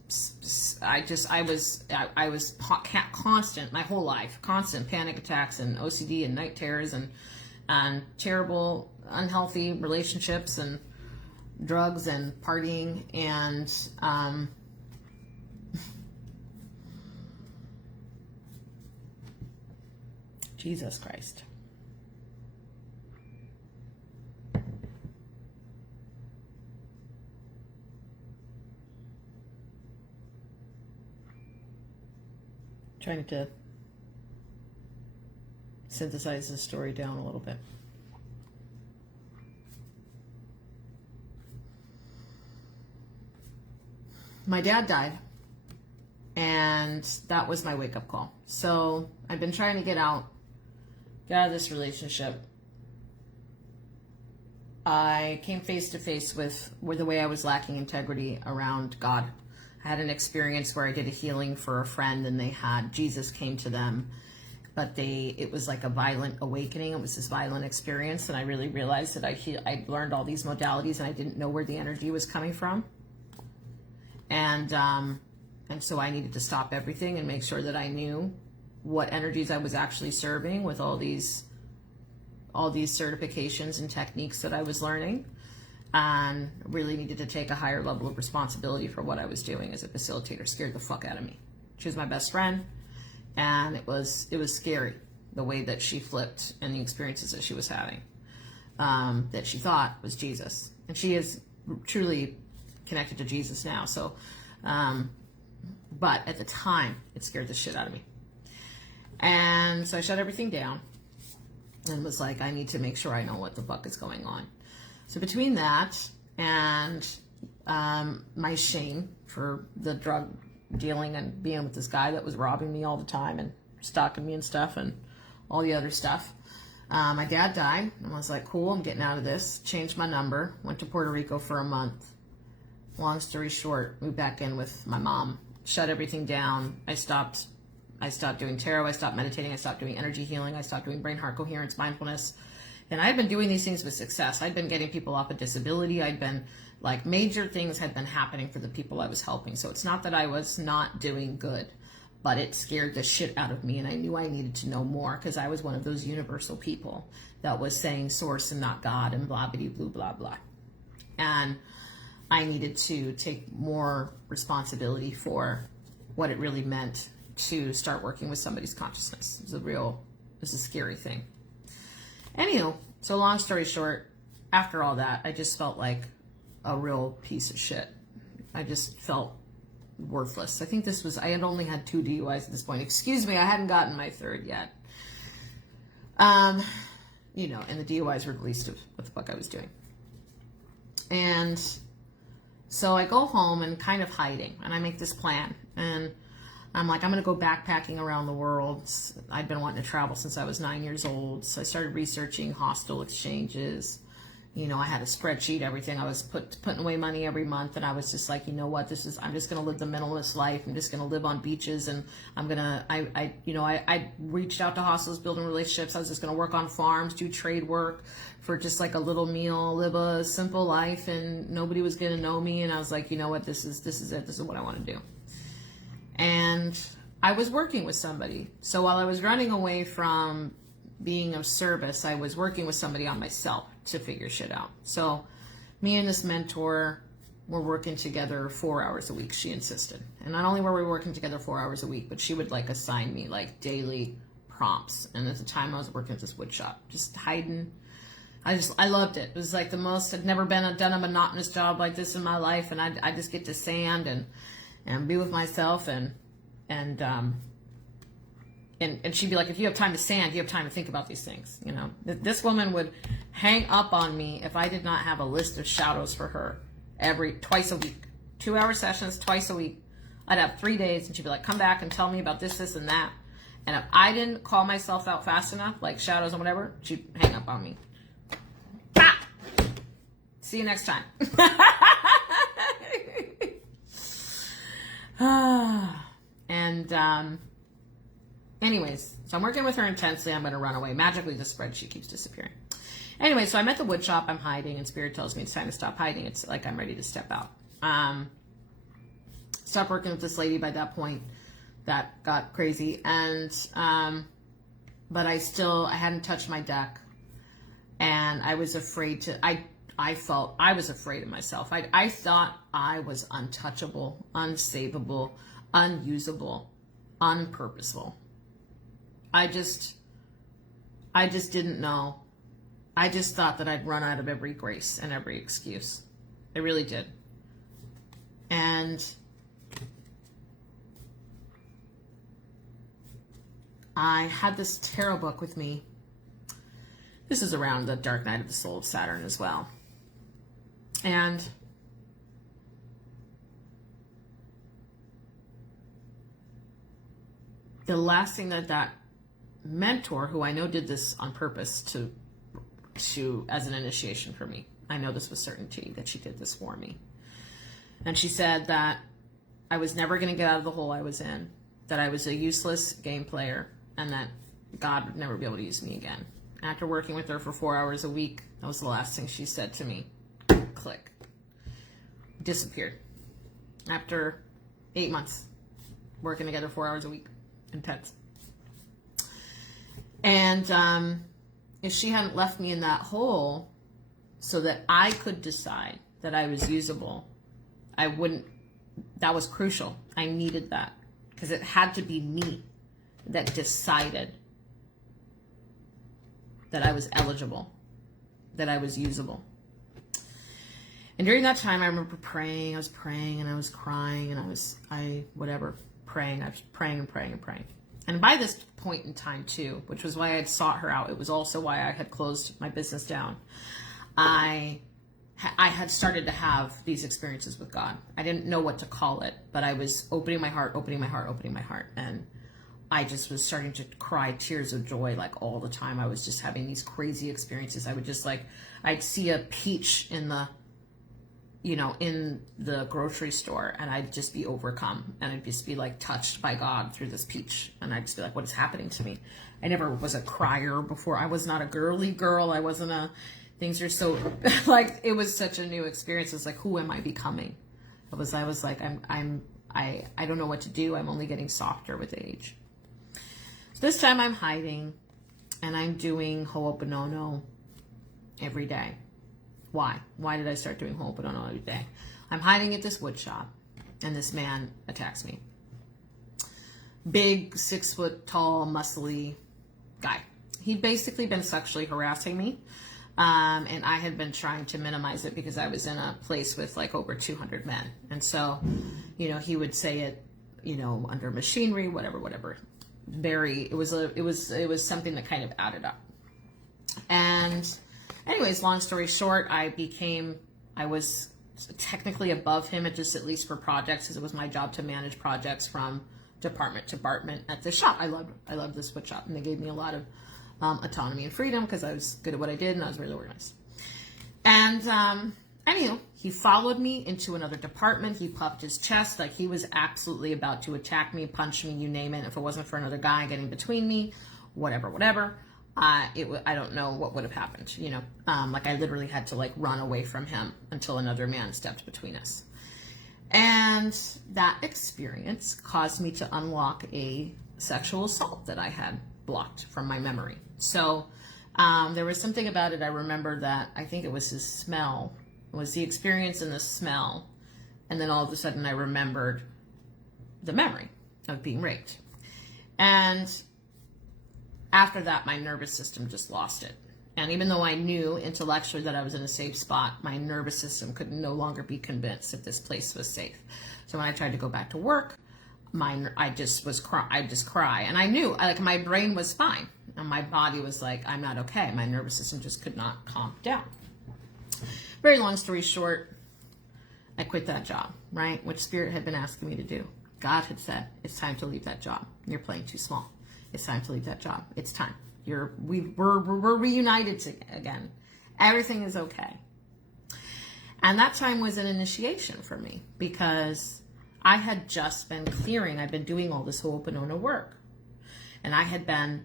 constant, my whole life, constant panic attacks and OCD and night terrors and terrible, unhealthy relationships and drugs and partying and, Jesus Christ. Trying to synthesize this story down a little bit. My dad died, and that was my wake-up call. So I've been trying to get out of this relationship. I came face to face with the way I was lacking integrity around God. I had an experience where I did a healing for a friend, and Jesus came to them, but it was like a violent awakening. It was this violent experience, and I really realized that I learned all these modalities, and I didn't know where the energy was coming from. And so I needed to stop everything and make sure that I knew what energies I was actually serving with all these certifications and techniques that I was learning, and really needed to take a higher level of responsibility for what I was doing as a facilitator. Scared the fuck out of me. She was my best friend, and it was scary the way that she flipped and the experiences that she was having, that she thought was Jesus, and she is truly connected to Jesus now. So, but at the time, it scared the shit out of me. And so I shut everything down and was like, I need to make sure I know what the fuck is going on. So between that and my shame for the drug dealing and being with this guy that was robbing me all the time and stalking me and stuff and all the other stuff, my dad died, and I was like, cool, I'm getting out of this. Changed my number, went to Puerto Rico for a month. Long story short, moved back in with my mom, shut everything down. I stopped doing tarot. I stopped meditating. I stopped doing energy healing. I stopped doing brain heart coherence, mindfulness. And I had been doing these things with success. I'd been getting people off of disability. I'd been like, major things had been happening for the people I was helping. So it's not that I was not doing good, but it scared the shit out of me. And I knew I needed to know more, because I was one of those universal people that was saying source and not God and blah, blah, blah, blah, blah. And I needed to take more responsibility for what it really meant to start working with somebody's consciousness. It was a scary thing. Anywho, so long story short, after all that, I just felt like a real piece of shit. I just felt worthless. I think I had only had 2 DUIs at this point. Excuse me, I hadn't gotten my third yet. You know, and the DUIs were the least of what the fuck I was doing. And so I go home and kind of hiding, and I make this plan, and I'm like, I'm going to go backpacking around the world. I'd been wanting to travel since I was 9 years old. So I started researching hostel exchanges. You know, I had a spreadsheet, everything. I was putting away money every month. And I was just like, you know what, I'm just going to live the minimalist life. I'm just going to live on beaches. And I reached out to hostels, building relationships. I was just going to work on farms, do trade work for just like a little meal, live a simple life. And nobody was going to know me. And I was like, you know what, this is it. This is what I want to do. And I was working with somebody. So while I was running away from being of service, I was working with somebody on myself to figure shit out. So me and this mentor were working together 4 hours a week, she insisted. And not only were we working together 4 hours a week, but she would like assign me like daily prompts. And at the time I was working at this wood shop, just hiding. I loved it. It was like I'd never done a monotonous job like this in my life. And I just get to sand and be with myself and and she'd be like, if you have time to stand, you have time to think about these things. You know, this woman would hang up on me if I did not have a list of shadows for her twice a week, 2-hour sessions, twice a week. I'd have 3 days, and she'd be like, come back and tell me about this, this, and that. And if I didn't call myself out fast enough, like shadows and whatever, she'd hang up on me. Ah! See you next time. And anyways, so I'm working with her intensely. I'm going to run away. Magically, the spreadsheet keeps disappearing. Anyway, so I'm at the wood shop. I'm hiding, and Spirit tells me it's time to stop hiding. It's like I'm ready to step out. Stopped working with this lady by that point. That got crazy. And but I hadn't touched my deck, and I was afraid to. I felt I was afraid of myself. I thought I was untouchable, unsavable, unusable, unpurposeful. I just didn't know. I just thought that I'd run out of every grace and every excuse. I really did. And I had this tarot book with me. This is around the dark night of the soul of Saturn as well. And the last thing that mentor, who I know did this on purpose to as an initiation for me, I know this with certainty that she did this for me. And she said that I was never going to get out of the hole I was in, that I was a useless game player, and that God would never be able to use me again. After working with her for 4 hours a week, that was the last thing she said to me. Click. Disappeared. After 8 months, working together 4 hours a week. Intense. And if she hadn't left me in that hole so that I could decide that I was usable, I wouldn't. That was crucial. I needed that, because it had to be me that decided that I was eligible, that I was usable. And during that time, I remember praying. I was praying, and I was crying, and I was praying. I was praying and praying and praying. And by this point in time too, which was why I had sought her out, it was also why I had closed my business down. I had started to have these experiences with God. I didn't know what to call it, but I was opening my heart. And I just was starting to cry tears of joy like all the time. I was just having these crazy experiences. I would just I'd see a peach in the grocery store, and I'd just be overcome, and I'd just be like touched by God through this peach. And I'd just be like, what is happening to me? I never was a crier before. I was not a girly girl. I wasn't things are so like, it was such a new experience. It's like, who am I becoming? I was like, I don't know what to do. I'm only getting softer with age. So this time I'm hiding, and I'm doing Ho'oponopono every day. Why? Why did I start doing Ho'oponopono every day? I'm hiding at this wood shop, and this man attacks me. Big, 6 foot tall, muscly guy. He'd basically been sexually harassing me, and I had been trying to minimize it because I was in a place with like over 200 men. And so, he would say it, under machinery, whatever. It was something that kind of added up. And anyways, long story short, I was technically above him, at least for projects, because it was my job to manage projects from department to department at this shop. I loved this wood shop, and they gave me a lot of autonomy and freedom because I was good at what I did, and I was really organized. And anywho, he followed me into another department. He puffed his chest like he was absolutely about to attack me, punch me, you name it. If it wasn't for another guy getting between me, whatever. I don't know what would have happened, like I literally had to run away from him until another man stepped between us. And that experience caused me to unlock a sexual assault that I had blocked from my memory. So there was something about it. I remember that I think it was his smell. It was the experience and the smell. And then all of a sudden I remembered the memory of being raped. And after that, my nervous system just lost it. And even though I knew intellectually that I was in a safe spot, my nervous system could no longer be convinced that this place was safe. So when I tried to go back to work, I just cry. And I knew, like, my brain was fine. And my body was like, I'm not okay. My nervous system just could not calm down. Very long story short, I quit that job, right? Which Spirit had been asking me to do. God had said, it's time to leave that job. You're playing too small. It's time to leave that job. It's time. We're reunited again. Everything is okay. And that time was an initiation for me because I had just been clearing. I've been doing all this Ho'oponopono work. And I had been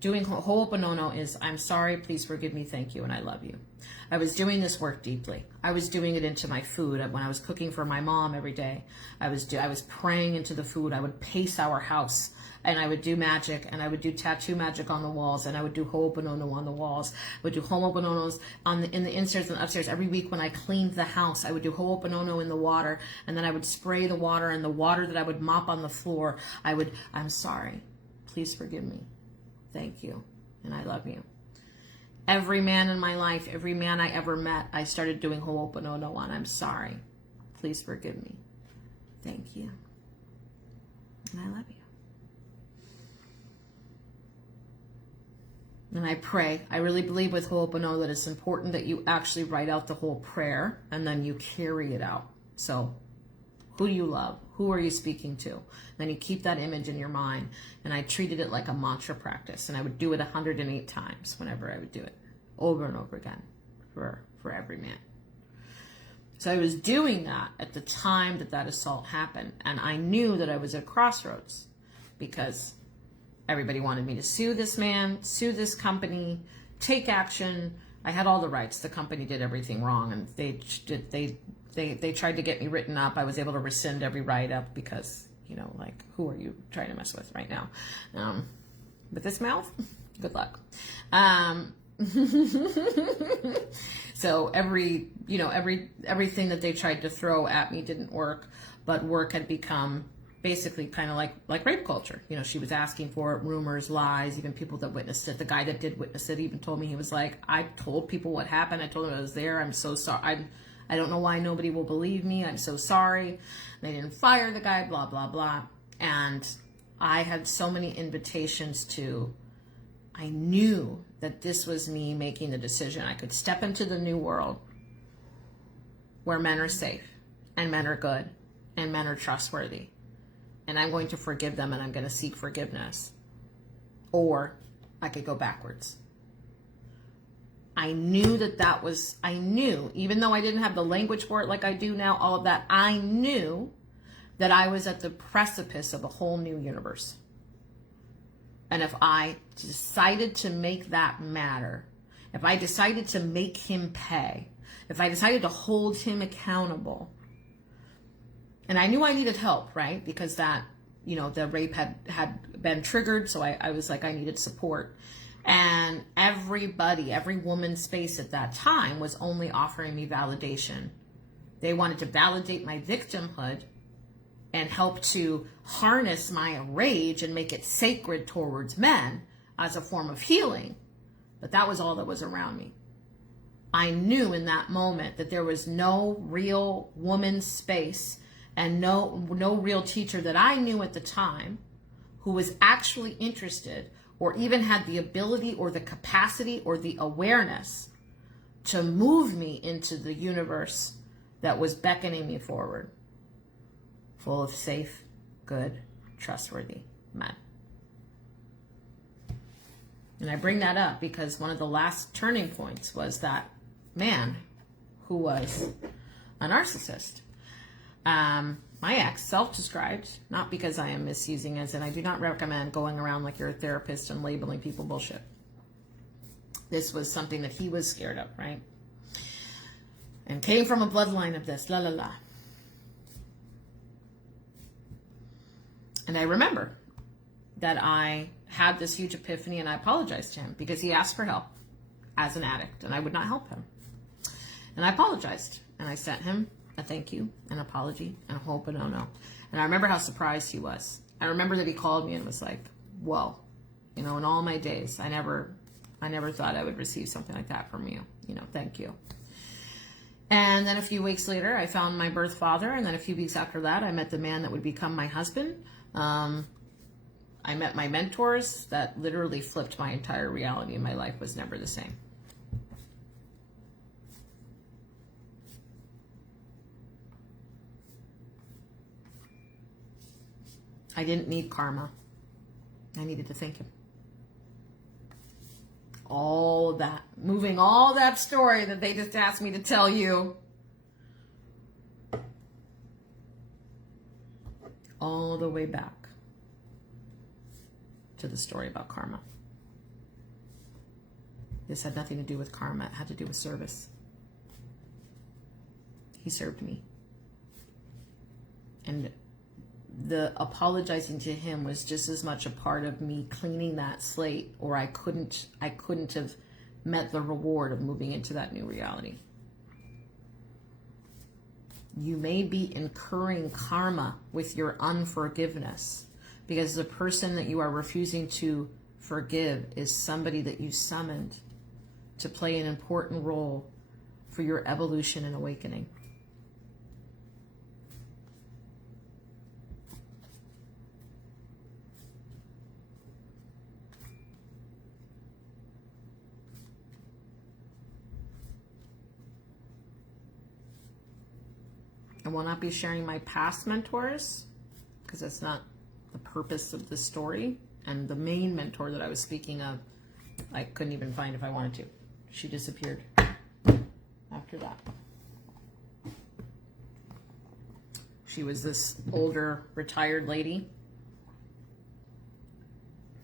doing Ho'oponopono is, I'm sorry, please forgive me, thank you, and I love you. I was doing this work deeply. I was doing it into my food. When I was cooking for my mom every day, I was praying into the food. I would pace our house, and I would do magic, and I would do tattoo magic on the walls, and I would do Ho'oponopono on the walls. I would do Ho'oponoponos in the instairs and upstairs. Every week when I cleaned the house, I would do Ho'oponopono in the water, and then I would spray the water, and the water that I would mop on the floor, I'm sorry, please forgive me, thank you, and I love you. Every man in my life, every man I ever met, I started doing Ho'oponopono on. I'm sorry. Please forgive me. Thank you. And I love you. And I pray. I really believe with Ho'oponopono that it's important that you actually write out the whole prayer and then you carry it out. So, who do you love? Who are you speaking to? Then you keep that image in your mind. And I treated it like a mantra practice. And I would do it 108 times whenever I would do it. Over and over again for every man. So I was doing that at the time that assault happened. And I knew that I was at crossroads because everybody wanted me to sue this man, sue this company, take action. I had all the rights. The company did everything wrong. And they tried to get me written up. I was able to rescind every write-up because, like, who are you trying to mess with right now? With this mouth? Good luck. So everything that they tried to throw at me didn't work, but work had become basically kind of like rape culture. She was asking for it, rumors, lies, even people that witnessed it. The guy that did witness it even told me, he was like, I told people what happened. I told them I was there. I'm so sorry. I don't know why nobody will believe me. I'm so sorry. They didn't fire the guy, blah, blah, blah. And I had so many invitations I knew that this was me making the decision. I could step into the new world where men are safe and men are good and men are trustworthy. And I'm going to forgive them and I'm going to seek forgiveness. Or I could go backwards. I knew I knew, even though I didn't have the language for it like I do now, all of that, I knew that I was at the precipice of a whole new universe. And if I decided to make that matter, if I decided to make him pay, if I decided to hold him accountable, and I knew I needed help, right? Because the rape had been triggered. So I was like, I needed support. And every woman's space at that time was only offering me validation. They wanted to validate my victimhood and help to harness my rage and make it sacred towards men as a form of healing. But that was all that was around me. I knew in that moment that there was no real woman's space and no real teacher that I knew at the time who was actually interested or even had the ability or the capacity or the awareness to move me into the universe that was beckoning me forward, full of safe, good, trustworthy men. And I bring that up because one of the last turning points was that man who was a narcissist. My ex, self-described, not because I am misusing, as in I do not recommend going around like you're a therapist and labeling people bullshit. This was something that he was scared of, right? And came from a bloodline of this, la la la. And I remember that I had this huge epiphany and I apologized to him because he asked for help as an addict and I would not help him. And I apologized and I sent him a thank you, an apology, and a Ho'oponopono. And I remember how surprised he was. I remember that he called me and was like, whoa, in all my days, I never thought I would receive something like that from you. Thank you. And then a few weeks later, I found my birth father. And then a few weeks after that, I met the man that would become my husband. I met my mentors that literally flipped my entire reality, and my life was never the same. I didn't need karma. I needed to thank him. All of that, moving all that story that they just asked me to tell you, all the way back to the story about karma. This had nothing to do with karma. It had to do with service. He served me. And the apologizing to him was just as much a part of me cleaning that slate, or I couldn't have met the reward of moving into that new reality. You may be incurring karma with your unforgiveness, because the person that you are refusing to forgive is somebody that you summoned to play an important role for your evolution and awakening. I will not be sharing my past mentors, because that's not the purpose of the story. And the main mentor that I was speaking of, I couldn't even find if I wanted to. She disappeared after that. She was this older, retired lady.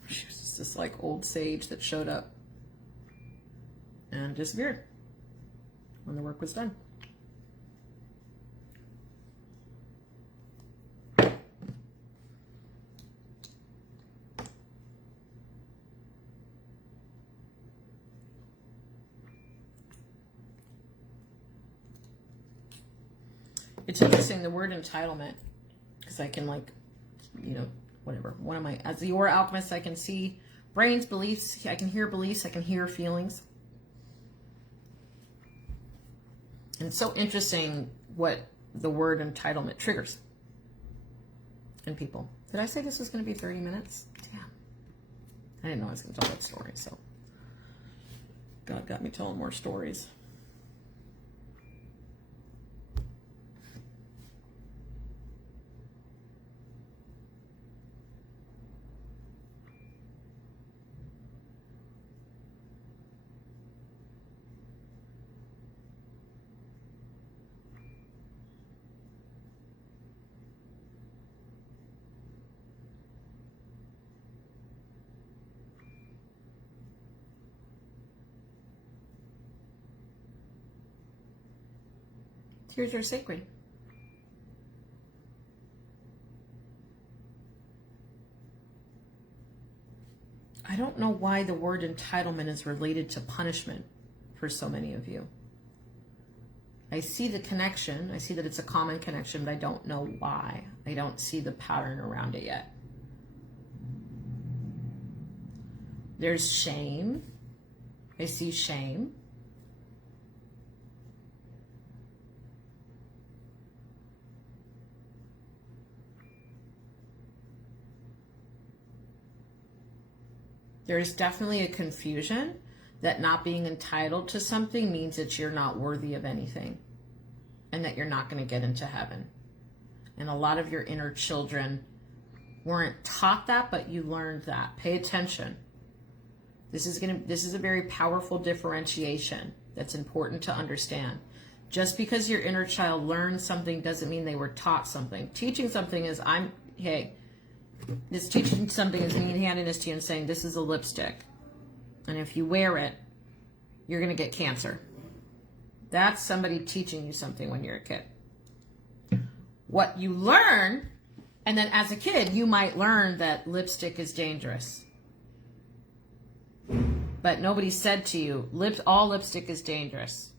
She was just this like old sage that showed up and disappeared when the work was done. It's interesting, the word entitlement, because I can whatever. What am I? As the Aura Alchemist, I can see brains, beliefs. I can hear beliefs. I can hear feelings. And it's so interesting what the word entitlement triggers in people. Did I say this was going to be 30 minutes? Damn. I didn't know I was going to tell that story, so God got me telling more stories. Tears are sacred. I don't know why the word entitlement is related to punishment for so many of you. I see the connection. I see that it's a common connection, but I don't know why. I don't see the pattern around it yet. There's shame. I see shame. There is definitely a confusion that not being entitled to something means that you're not worthy of anything and that you're not going to get into heaven. And a lot of your inner children weren't taught that, but you learned that. Pay attention. This is a very powerful differentiation that's important to understand. Just because your inner child learned something doesn't mean they were taught something. Teaching something is, this teaching something is me handing this to you and saying, this is a lipstick. And if you wear it, you're going to get cancer. That's somebody teaching you something when you're a kid. What you learn, and then as a kid, you might learn that lipstick is dangerous. But nobody said to you, all lipstick is dangerous.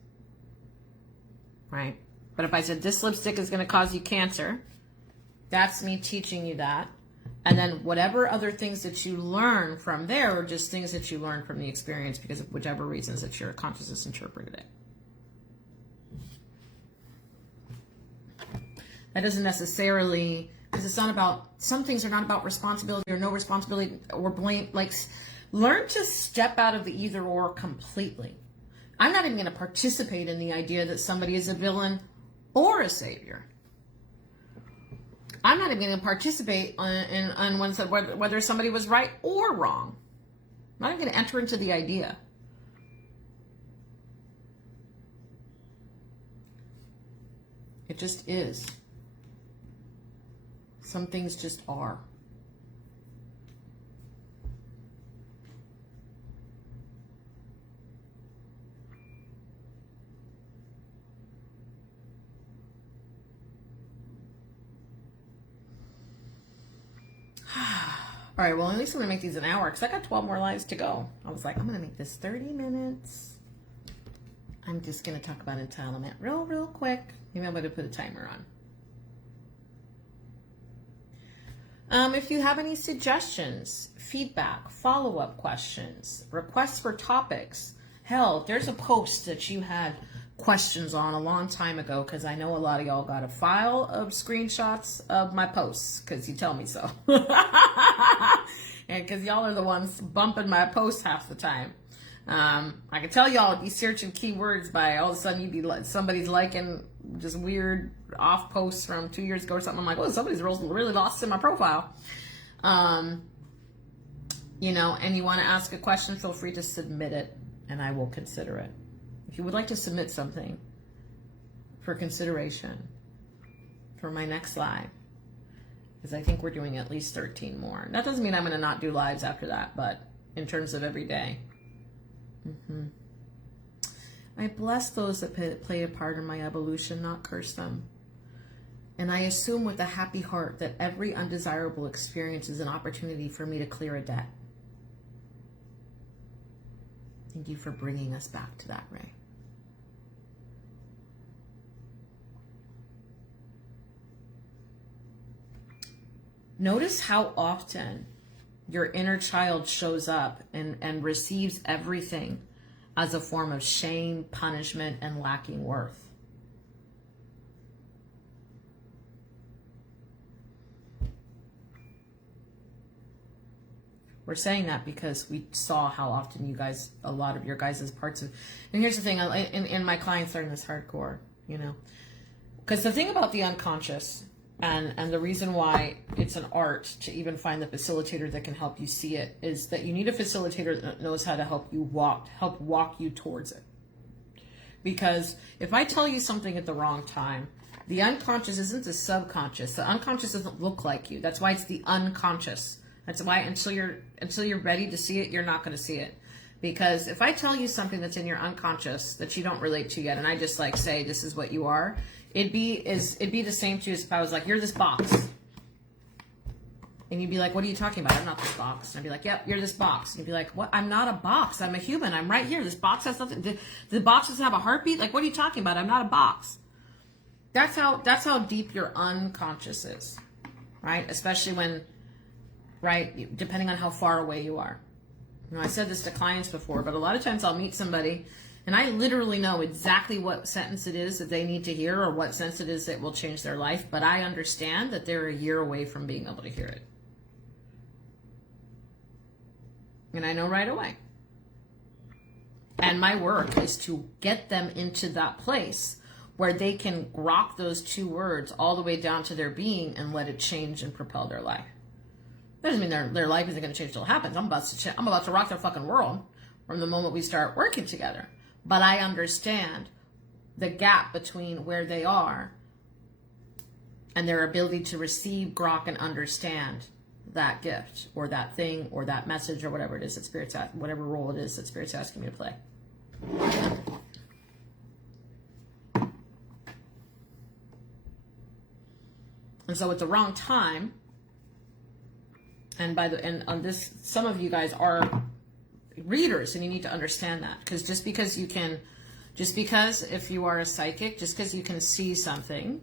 Right? But if I said, this lipstick is going to cause you cancer, that's me teaching you that. And then whatever other things that you learn from there are just things that you learn from the experience because of whichever reasons that your consciousness interpreted it. That doesn't necessarily, because it's not about, some things are not about responsibility or no responsibility or blame. Like, learn to step out of the either or completely. I'm not even going to participate in the idea that somebody is a villain or a savior. I'm not even going to participate on one side whether somebody was right or wrong. I'm not even going to enter into the idea. It just is. Some things just are. All right, well, at least I'm going to make these an hour because I got 12 more lives to go. I was like, I'm going to make this 30 minutes. I'm just going to talk about entitlement real quick. Maybe I'm going to put a timer on. If you have any suggestions, feedback, follow-up questions, requests for topics, hell, there's a post that you had questions on a long time ago because I know a lot of y'all got a file of screenshots of my posts because you tell me so. And because y'all are the ones bumping my posts half the time. I can tell y'all be searching keywords by all of a sudden you'd be like, somebody's liking just weird off posts from 2 years ago or something. I'm like, oh, somebody's really lost in my profile. You know, and you want to ask a question, feel free to submit it and I will consider it. If you would like to submit something for consideration for my next live, because I think we're doing at least 13 more. That doesn't mean I'm going to not do lives after that, but in terms of every day. I bless those that play a part in my evolution, not curse them. And I assume with a happy heart that every undesirable experience is an opportunity for me to clear a debt. Thank you for bringing us back to that, Ray. Notice how often your inner child shows up and receives everything as a form of shame, punishment, and lacking worth. We're saying that because we saw how often you guys, a lot of your guys' parts of, and here's the thing, and my clients learn this hardcore, you know, because the thing about the unconscious, and the reason why it's an art to even find the facilitator that can help you see it is that you need a facilitator that knows how to help walk you towards it. Because if I tell you something at the wrong time, the unconscious isn't the subconscious. The unconscious doesn't look like you. That's why it's the unconscious. That's why until you're ready to see it, you're not going to see it. Because if I tell you something that's in your unconscious that you don't relate to yet, and I just like say this is what you are, it'd be the same to you as if I was like, you're this box. And you'd be like, what are you talking about? I'm not this box. And I'd be like, yep, you're this box. And you'd be like, what? I'm not a box. I'm a human. I'm right here. This box has nothing. The box doesn't have a heartbeat? Like, what are you talking about? I'm not a box. That's how deep your unconscious is, right? Especially when, right, depending on how far away you are. You know, I said this to clients before, but a lot of times I'll meet somebody and I literally know exactly what sentence it is that they need to hear or what sentence it is that will change their life, but I understand that they're a year away from being able to hear it. And I know right away. And my work is to get them into that place where they can grok those two words all the way down to their being and let it change and propel their life. That doesn't mean their life isn't going to change until it happens. I'm about to rock their fucking world from the moment we start working together. But I understand the gap between where they are and their ability to receive, grok, and understand that gift or that thing or that message or whatever it is that Spirit's whatever role it is that Spirit's asking me to play. And so at the wrong time, and on this, some of you guys are readers, and you need to understand that, because just because if you are a psychic, just because you can see something,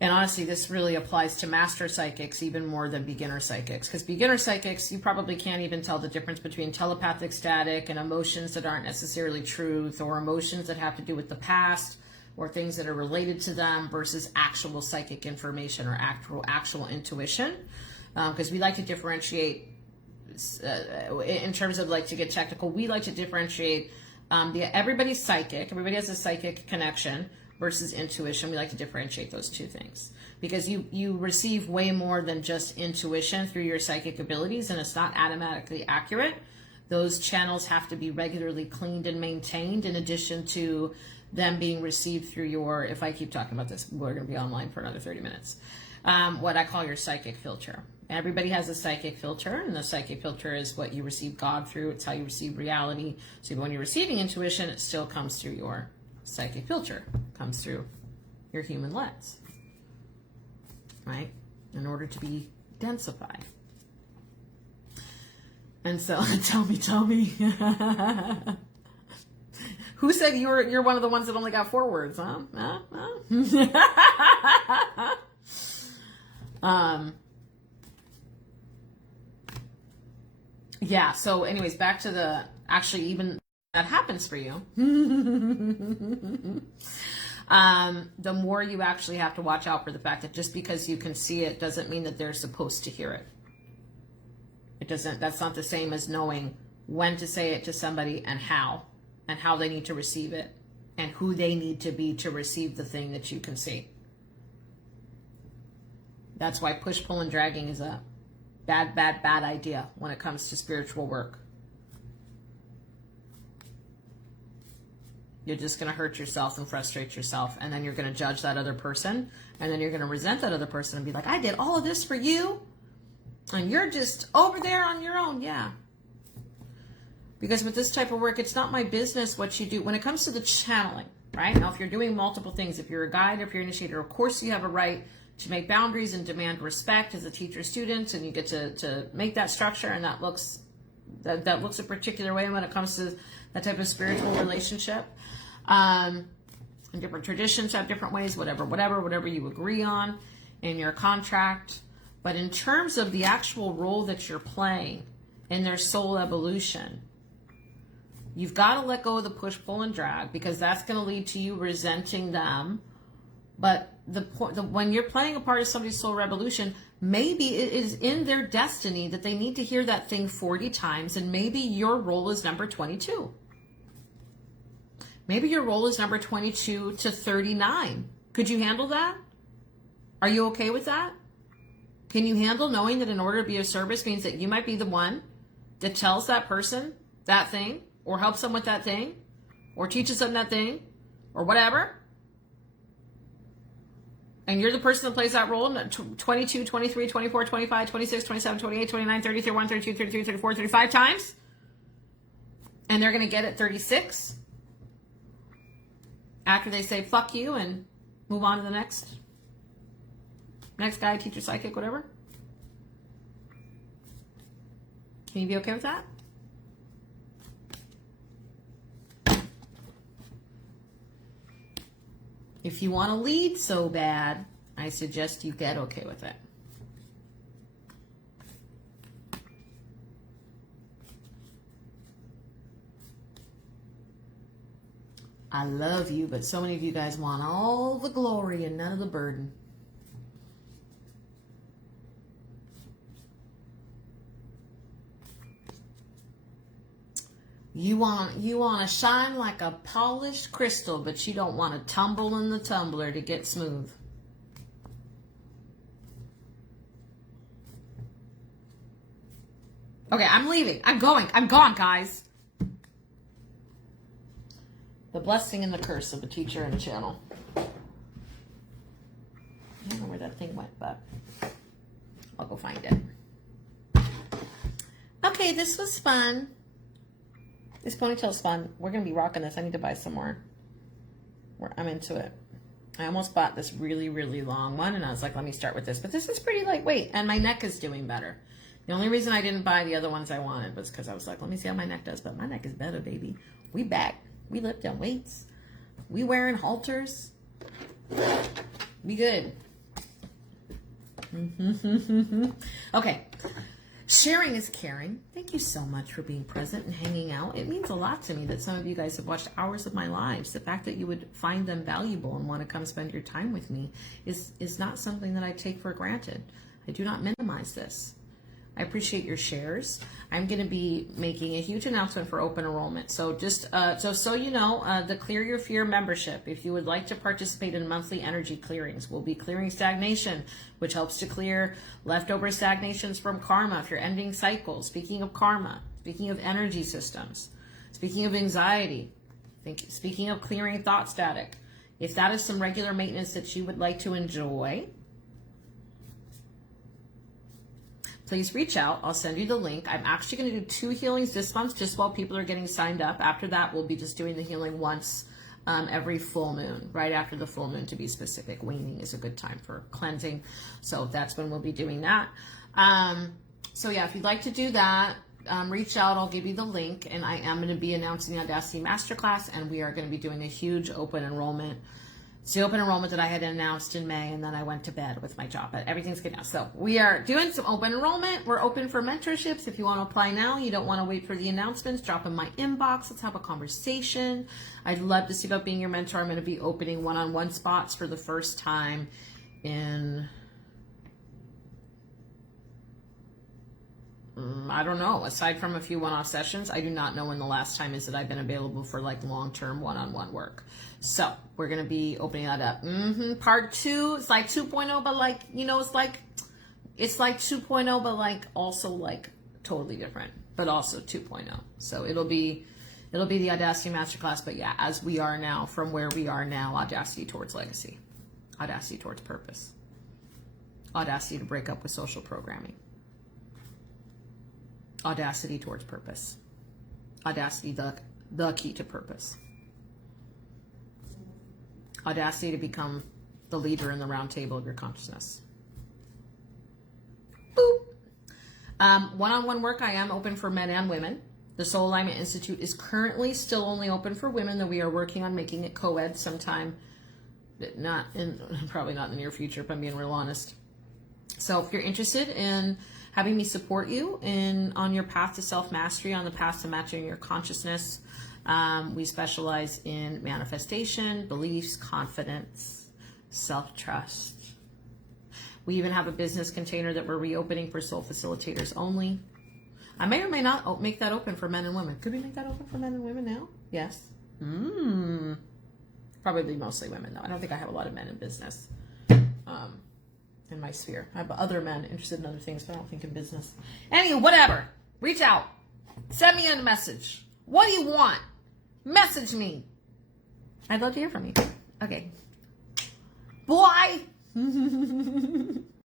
and honestly, this really applies to master psychics even more than beginner psychics, because beginner psychics, you probably can't even tell the difference between telepathic static and emotions that aren't necessarily truth, or emotions that have to do with the past. or things that are related to them versus actual psychic information or actual intuition. Because we like to differentiate, in terms of like to get technical, we like to differentiate everybody's psychic. Everybody has a psychic connection versus intuition. We like to differentiate those two things because you receive way more than just intuition through your psychic abilities, and it's not automatically accurate. Those channels have to be regularly cleaned and maintained in addition to them being received through your, if I keep talking about this, we're going to be online for another 30 minutes, what I call your psychic filter. Everybody has a psychic filter, and the psychic filter is what you receive God through. It's how you receive reality. So when you're receiving intuition, it still comes through your psychic filter, comes through your human lens, right? In order to be densified. And so, tell me. Who said you're one of the ones that only got 4 words, huh? Yeah, so anyways, back to the, actually even that happens for you. The more you actually have to watch out for the fact that just because you can see it doesn't mean that they're supposed to hear it. That's not the same as knowing when to say it to somebody and how they need to receive it and who they need to be to receive the thing that you can see. That's why push, pull, and dragging is a bad idea when it comes to spiritual work. You're just going to hurt yourself and frustrate yourself, and then you're going to judge that other person, and then you're going to resent that other person and be like, I did all of this for you, and you're just over there on your own. Yeah. Because with this type of work, it's not my business what you do. When it comes to the channeling, right? Now, if you're doing multiple things, if you're a guide, if you're an initiator, of course you have a right to make boundaries and demand respect as a teacher-student, and you get to make that structure, and that looks a particular way when it comes to that type of spiritual relationship. And different traditions have different ways, whatever you agree on in your contract. But in terms of the actual role that you're playing in their soul evolution, you've got to let go of the push, pull, and drag, because that's going to lead to you resenting them. But when you're playing a part of somebody's soul revolution, maybe it is in their destiny that they need to hear that thing 40 times, and maybe your role is number 22. Maybe your role is number 22 to 39. Could you handle that? Are you okay with that? Can you handle knowing that in order to be of service means that you might be the one that tells that person that thing, or helps them with that thing, or teaches them that thing, or whatever? And you're the person that plays that role 22, 23, 24, 25, 26, 27, 28, 29, 30, 31, 32, 33, 34, 35 times? And they're going to get it 36? After they say, fuck you, and move on to the next guy, teacher, psychic, whatever? Can you be okay with that? If you want to lead so bad, I suggest you get okay with it. I love you, but so many of you guys want all the glory and none of the burden. You want to shine like a polished crystal, but you don't want to tumble in the tumbler to get smooth. Okay, I'm leaving. I'm gone, guys. The blessing and the curse of a teacher and a channel. I don't know where that thing went, but I'll go find it. Okay, this was fun. This ponytail's fun. We're going to be rocking this. I need to buy some more. I'm into it. I almost bought this really, really long one, and I was like, let me start with this. But this is pretty lightweight, and my neck is doing better. The only reason I didn't buy the other ones I wanted was because I was like, let me see how my neck does. But my neck is better, baby. We back. We lift on weights. We wearing halters. We good. Okay. Sharing is caring. Thank you so much for being present and hanging out. It means a lot to me that some of you guys have watched hours of my lives. The fact that you would find them valuable and want to come spend your time with me is not something that I take for granted. I do not minimize this. I appreciate your shares. I'm going to be making a huge announcement for open enrollment. So just so you know, the Clear Your Fear membership, if you would like to participate in monthly energy clearings, we'll be clearing stagnation, which helps to clear leftover stagnations from karma if you're ending cycles. Speaking of karma, speaking of energy systems, speaking of anxiety, speaking of clearing thought static, if that is some regular maintenance that you would like to enjoy, please reach out. I'll send you the link. I'm actually going to do 2 healings this month just while people are getting signed up. After that, we'll be just doing the healing once every full moon, right after the full moon to be specific. Waning is a good time for cleansing. So that's when we'll be doing that. So yeah, if you'd like to do that, reach out. I'll give you the link. And I am going to be announcing the Audacity Masterclass, and we are going to be doing a huge open enrollment. It's the open enrollment that I had announced in May, and then I went to bed with my job, but everything's good now. So we are doing some open enrollment. We're open for mentorships. If you want to apply now, you don't want to wait for the announcements, drop in my inbox. Let's have a conversation. I'd love to see about being your mentor. I'm going to be opening one-on-one spots for the first time in, I don't know, aside from a few one-off sessions, I do not know when the last time is that I've been available for like long-term one-on-one work. So we're going to be opening that up. Part 2, it's like 2.0, but like, you know, it's like 2.0, but like also like totally different, but also 2.0. So it'll be the Audacity Masterclass, but yeah, as we are now, from where we are now, Audacity towards legacy, Audacity towards purpose, Audacity to break up with social programming, Audacity towards purpose, Audacity, the key to purpose, Audacity to become the leader in the round table of your consciousness. Boop. One-on-one work, I am open for men and women. The Soul Alignment Institute is currently still only open for women, though we are working on making it co-ed sometime, probably not in the near future, if I'm being real honest. So if you're interested in having me support you on your path to self-mastery, on the path to matching your consciousness, we specialize in manifestation, beliefs, confidence, self-trust. We even have a business container that we're reopening for soul facilitators only. I may or may not make that open for men and women. Could we make that open for men and women now? Yes. Probably mostly women, though. I don't think I have a lot of men in business in my sphere. I have other men interested in other things, but I don't think in business. Anyway, whatever. Reach out. Send me a message. What do you want? Message me. I'd love to hear from you. Okay. Bye.